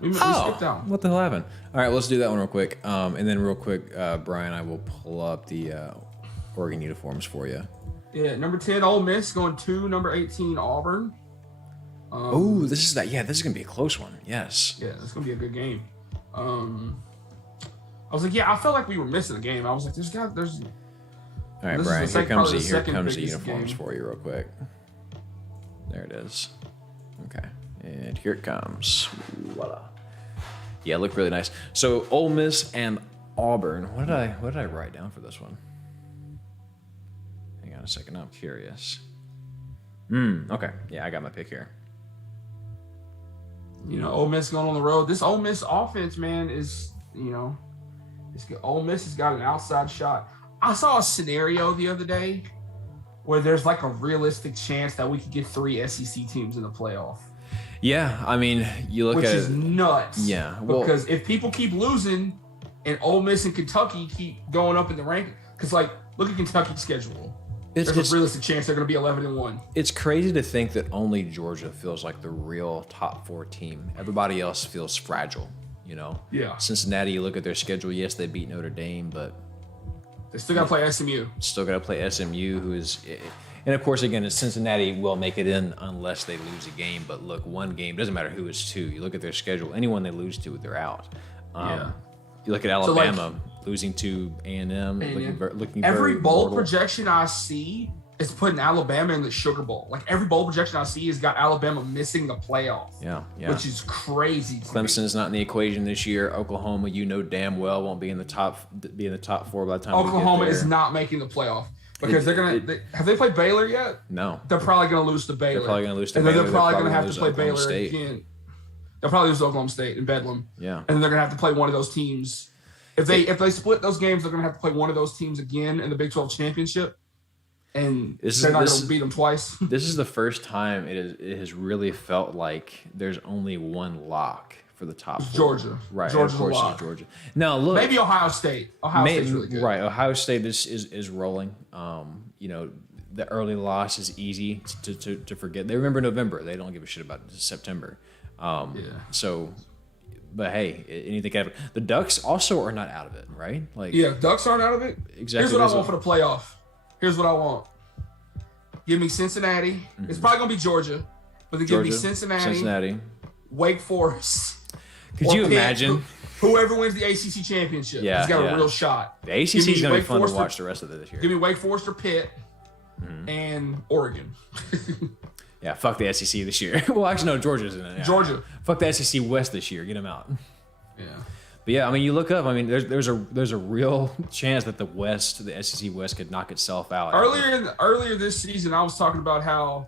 We skipped that one. What the hell happened? All right, let's do that one real quick. And then real quick, Brian, I will pull up the Oregon uniforms for you. Yeah, number 10, Ole Miss going to number 18, Auburn. This is going to be a close one. Yes. Yeah, it's going to be a good game. I was like, I felt like we were missing a game. I was like, there's. All right, Brian, here comes the uniforms for you real quick. There it is. Okay, and here it comes. Voila. Yeah, look really nice. So Ole Miss and Auburn. What did I write down for this one? Hang on a second. I'm curious. Okay. Yeah, I got my pick here. Ole Miss going on the road. This Ole Miss offense, man, is Ole Miss has got an outside shot. I saw a scenario the other day where there's like a realistic chance that we could get 3 SEC teams in the playoff. Yeah, I mean, you look which at is nuts. Yeah, because if people keep losing and Ole Miss and Kentucky keep going up in the ranking, because like look at Kentucky's schedule. There's a realistic chance they're going to be 11-1. It's crazy to think that only Georgia feels like the real top 4 team. Everybody else feels fragile. Yeah. Cincinnati, you look at their schedule. Yes, they beat Notre Dame, but they still got to play SMU. Still got to play SMU, who is, and of course, again, Cincinnati will make it in unless they lose a game. But look, one game doesn't matter who it's to. You look at their schedule. Anyone they lose to, they're out. You look at Alabama losing to A&M, looking every very bowl mortal. projection I see is putting Alabama in the Sugar Bowl. Like every bowl projection I see has got Alabama missing the playoff. Yeah. Which is crazy. Clemson's not in the equation this year. Oklahoma, damn well won't be in the top 4 by the time Oklahoma we get there. is not making the playoff because have they played Baylor yet? No. They're probably going to lose to Baylor. They're probably going to lose to and Baylor. Then they're probably going to have to play Oklahoma Baylor State. again. They'll probably lose to Oklahoma State in Bedlam. Yeah. And then they're going to have to play one of those teams. If they split those games, they're going to have to play one of those teams again in the Big 12 championship. And they're not going to beat them twice. This is the first time it has really felt like there's only one lock for the top 4. Georgia. Right. Georgia's of course, a lock. it's Georgia. Now, look. Maybe Ohio State. Ohio State's really good. Right. Ohio State is rolling. The early loss is easy to forget. They remember November. They don't give a shit about September. So, but hey, anything can happen. The Ducks also are not out of it, right? Ducks aren't out of it. Exactly. Here's what I want for the playoff. Here's what I want. Give me Cincinnati. Mm-hmm. It's probably going to be Georgia. But then give me Cincinnati, Wake Forest. Could you imagine? Whoever wins the ACC championship has got a real shot. The ACC is going to be fun to watch the rest of it this year. Give me Wake Forest or Pitt and Oregon. Yeah, fuck the SEC this year. Well, actually, no, Georgia's in it. Yeah. Georgia. Fuck the SEC West this year. Get them out. Yeah. But yeah, I mean, you look up. I mean, there's a real chance that the SEC West could knock itself out. Earlier this season, I was talking about how,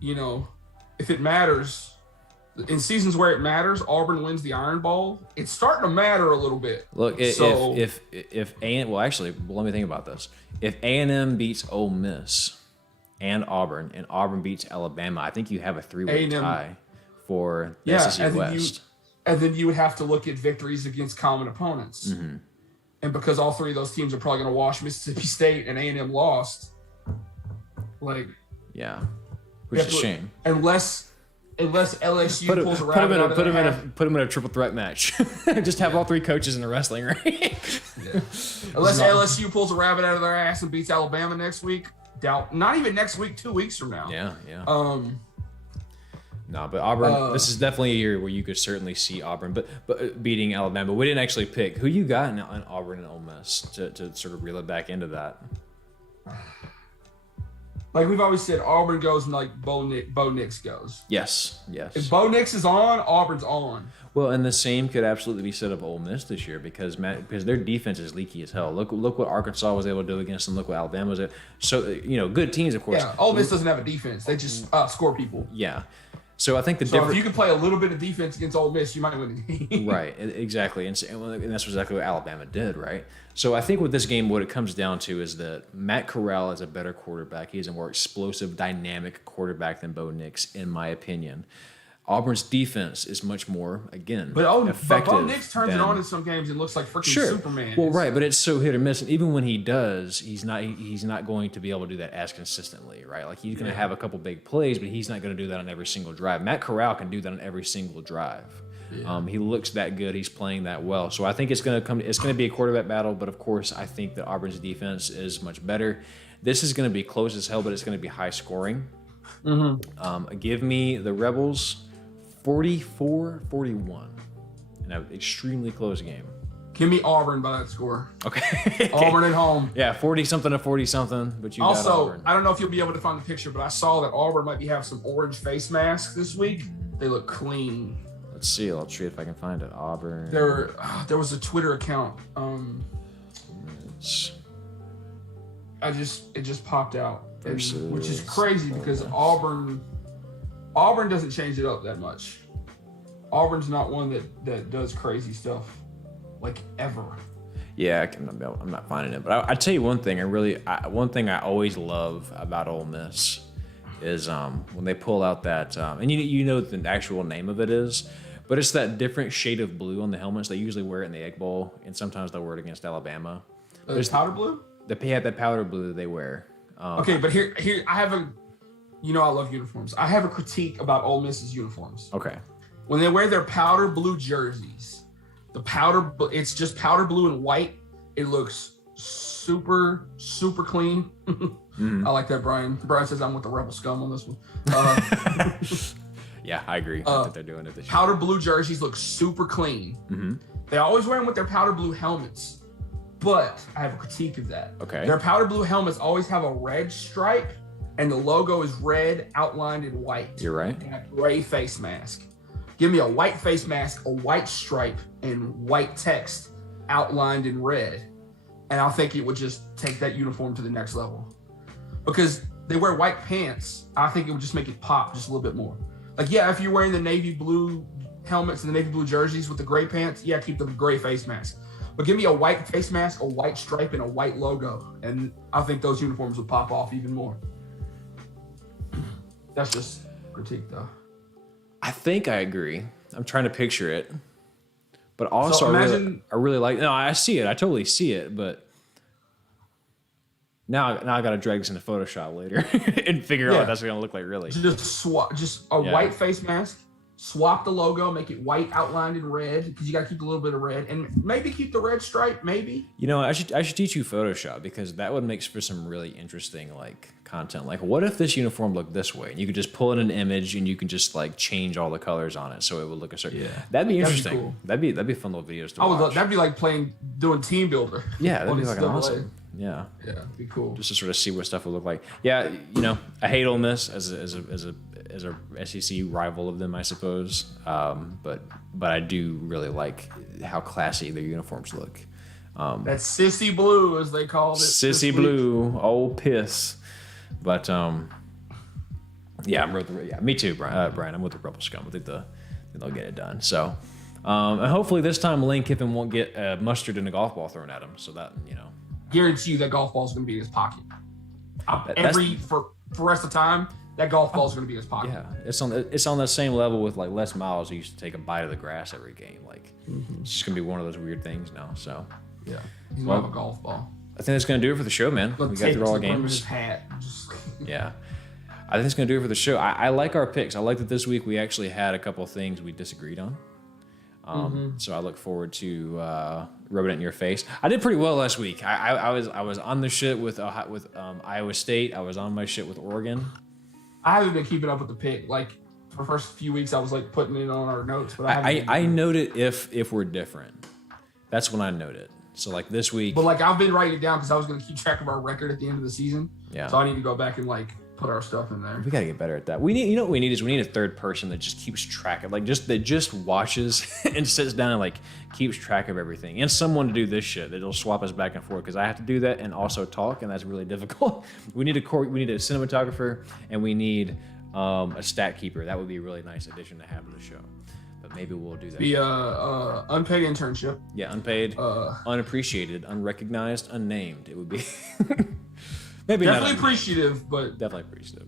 if it matters, in seasons where it matters, Auburn wins the Iron Bowl. It's starting to matter a little bit. Look, if let me think about this. If A&M beats Ole Miss and Auburn beats Alabama, I think you have a 3-way tie for the SEC West. And then you would have to look at victories against common opponents. Mm-hmm. And because all 3 of those teams are probably going to wash Mississippi State and A&M lost, which is a shame. Unless LSU pulls a rabbit out of their hat. Put them in a triple threat match. Just have all 3 coaches in the wrestling ring. Unless LSU pulls a rabbit out of their ass and beats Alabama next week, doubt. Not even next week, 2 weeks from now. Yeah. No, but Auburn. This is definitely a year where you could certainly see Auburn, but beating Alabama. We didn't actually pick who you got in Auburn and Ole Miss to sort of reel it back into that. Like we've always said, Auburn goes and like Bo Nix goes. Yes. If Bo Nix is on, Auburn's on. Well, and the same could absolutely be said of Ole Miss this year because their defense is leaky as hell. Look what Arkansas was able to do against them. Look what Alabama was able. So good teams, of course. Yeah, Ole Miss doesn't have a defense. They just score people. Yeah. So I think if you can play a little bit of defense against Ole Miss, you might win the game. Right, exactly, and that's exactly what Alabama did, right? So I think with this game, what it comes down to is that Matt Corral is a better quarterback. He's a more explosive, dynamic quarterback than Bo Nix, in my opinion. Auburn's defense is much more, again, effective. Bo Nix turns it on in some games and looks like freaking Superman. Well, right, but it's so hit or miss. And even when he does, he's not going to be able to do that as consistently, right? Like he's going to have a couple big plays, but he's not going to do that on every single drive. Matt Corral can do that on every single drive. Yeah. He looks that good. He's playing that well. So I think it's going to be a quarterback battle, but of course I think that Auburn's defense is much better. This is going to be close as hell, but it's going to be high scoring. Mm-hmm. Give me the Rebels 44-41 in an extremely close game. Give me Auburn by that score. Okay. Auburn at home. Yeah, 40-something to 40-something, but you also, got Auburn. I don't know if you'll be able to find the picture, but I saw that Auburn might have some orange face masks this week. They look clean. Let's see. I'll see if I can find it. Auburn. There was a Twitter account. It just popped out, which is crazy because Auburn doesn't change it up that much. Auburn's not one that does crazy stuff like ever. Yeah, I'm not finding it, but I tell you one thing. One thing I always love about Ole Miss is when they pull out that and you know what the actual name of it is, but it's that different shade of blue on the helmets. They usually wear it in the Egg Bowl, and sometimes they'll wear it against Alabama. There's powder blue. That powder blue that they wear. Okay, but here I have I love uniforms. I have a critique about Ole Miss's uniforms. Okay. When they wear their powder blue jerseys, it's just powder blue and white. It looks super, super clean. I like that, Brian. Brian says I'm with the Rebel Scum on this one. Yeah, I agree. I think they're doing it this year. Powder blue jerseys look super clean. Mm-hmm. They always wear them with their powder blue helmets, but I have a critique of that. Okay. Their powder blue helmets always have a red stripe, and the logo is red outlined in white. You're right. And a gray face mask. Give me a white face mask, a white stripe, and white text outlined in red. And I think it would just take that uniform to the next level. Because they wear white pants, I think it would just make it pop just a little bit more. Like, yeah, if you're wearing the navy blue helmets and the navy blue jerseys with the gray pants, yeah, keep the gray face mask. But give me a white face mask, a white stripe, and a white logo. And I think those uniforms would pop off even more. That's just critique, though. I think I agree. I'm trying to picture it. But also, so I really like... No, I see it. I totally see it, but... Now I got to drag this into Photoshop later and figure out what that's going to look like, really. Just white face mask, swap the logo, make it white outlined in red, because you got to keep a little bit of red, and maybe keep the red stripe, maybe. I should teach you Photoshop, because that would make for some really interesting content. Like, what if this uniform looked this way? And you could just pull in an image and you can just change all the colors on it so it would look a certain. Yeah, that'd be interesting. Cool. That'd be fun little videos to watch. That'd be like doing team builder. Yeah, that'd be awesome. Yeah, it'd be cool. Just to sort of see what stuff would look like. Yeah, I hate Ole Miss as a SEC rival of them, I suppose. But I do really like how classy their uniforms look. That sissy blue, as they called it. Sissy blue, old piss. But me too, Brian. I'm with the Rebel Scum. I think they'll get it done. So, and hopefully this time Lane Kiffin won't get mustard in a golf ball thrown at him. So that guarantee you that golf ball is going to be in his pocket. For the rest of the time, that golf ball is going to be in his pocket. Yeah, it's on the same level with Les Miles, who used to take a bite of the grass every game. It's just going to be one of those weird things now. So yeah, he's going to have a golf ball. I think that's going to do it for the show, man. We got through all our games. His hat. Yeah. I think it's going to do it for the show. I like our picks. I like that this week we actually had a couple of things we disagreed on. So I look forward to rubbing it in your face. I did pretty well last week. I was on the shit with Iowa State. I was on my shit with Oregon. I haven't been keeping up with the pick. Like for the first few weeks, I was like putting it on our notes, but I note it if we're different. That's when I note it. So like this week. But like I've been writing it down because I was going to keep track of our record at the end of the season. Yeah. So I need to go back and like put our stuff in there. We gotta get better at that. We need, what we need is we need a third person that just keeps track of, like, that just watches and sits down and like keeps track of everything, and someone to do this shit that'll swap us back and forth because I have to do that and also talk, and that's really difficult. We need a cinematographer, and we need a stat keeper. That would be a really nice addition to have to the show. But maybe we'll do that. Be a unpaid internship. Yeah, unpaid, unappreciated, unrecognized, unnamed. It would be. Maybe definitely not appreciative, but definitely appreciative.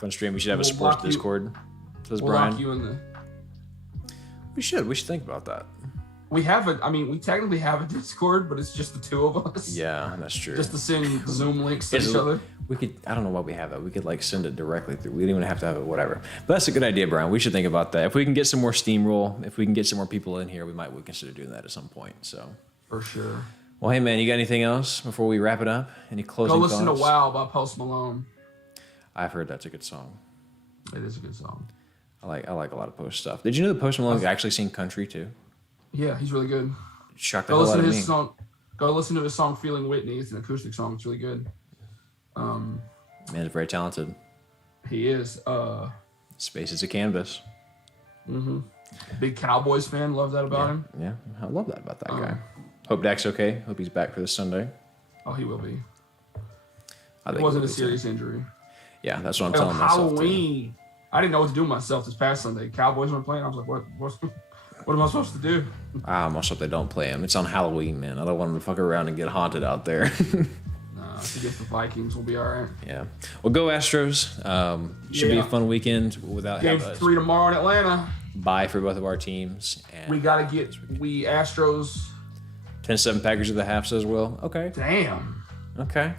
Fun stream. We should have a sports Discord. Says we'll Brian. lock you in the. We should think about that. We technically have a Discord, but it's just the two of us. Yeah, that's true. Just to send Zoom links to each other. We could. I don't know why we have that. We could like send it directly through. We don't even have to have it. Whatever. But that's a good idea, Brian. We should think about that. If we can get some more steamroll, if we can get some more people in here, we might consider doing that at some point. So. For sure. Well, hey man, you got anything else before we wrap it up? Any closing thoughts? Go listen to "Wow" by Post Malone. I've heard that's a good song. It is a good song. I like a lot of Post stuff. Did you know that Post Malone actually sing country too? Yeah, he's really good. Shocked the hell out of me. Go listen to his song "Feeling Whitney." It's an acoustic song. It's really good. Man, he's very talented. He is. Space is a canvas. Big Cowboys fan. Love that about him. Yeah, I love that about that guy. Hope Dak's okay. Hope he's back for this Sunday. Oh, he will be. It wasn't a serious injury. Yeah, that's what I'm telling myself. Halloween. I didn't know what to do with myself this past Sunday. Cowboys weren't playing. I was like, what am I supposed to do? I almost hope they don't play him. It's on Halloween, man. I don't want them to fuck around and get haunted out there. Against the Vikings, we'll be all right. Yeah. Well, go Astros. Should be a fun weekend without Game 3 tomorrow in Atlanta. Bye for both of our teams. And we got to get Astros. 10-7 Packers at the half, says Will. Okay. Damn. Okay.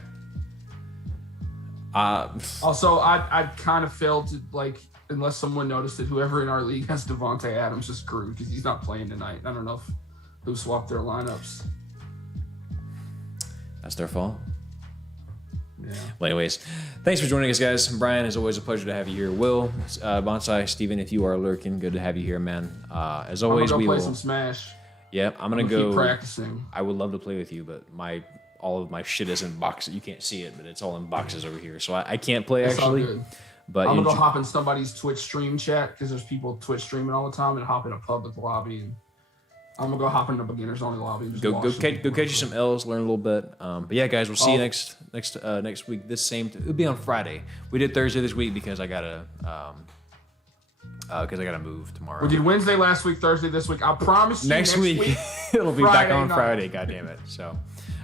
Also, I kind of failed to, like, unless someone noticed it, whoever in our league has Devontae Adams is screwed because he's not playing tonight. I don't know who swapped their lineups. That's their fault. Yeah. Well, anyways, thanks for joining us, guys. Brian, it's always a pleasure to have you here. Will, Bonsai, Steven, if you are lurking, good to have you here, man. As always, we will play some Smash. Yeah, I'm gonna go keep practicing. I would love to play with you, but all of my shit is in boxes. You can't see it, but it's all in boxes over here, so I can't play actually. All good. But I'm gonna go hop in somebody's Twitch stream chat because there's people Twitch streaming all the time, and hop in a public lobby. And I'm gonna go hop in the beginners only lobby. And go catch you some L's, learn a little bit. But yeah, guys, we'll see you next week. It'll be on Friday. We did Thursday this week because I gotta move tomorrow. We did Wednesday last week, Thursday this week. I promise you next week it'll be back on Friday. God damn it. So,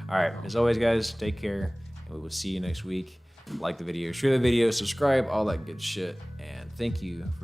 all right. As always, guys, take care, and we will see you next week. Like the video, share the video, subscribe, all that good shit. And thank you for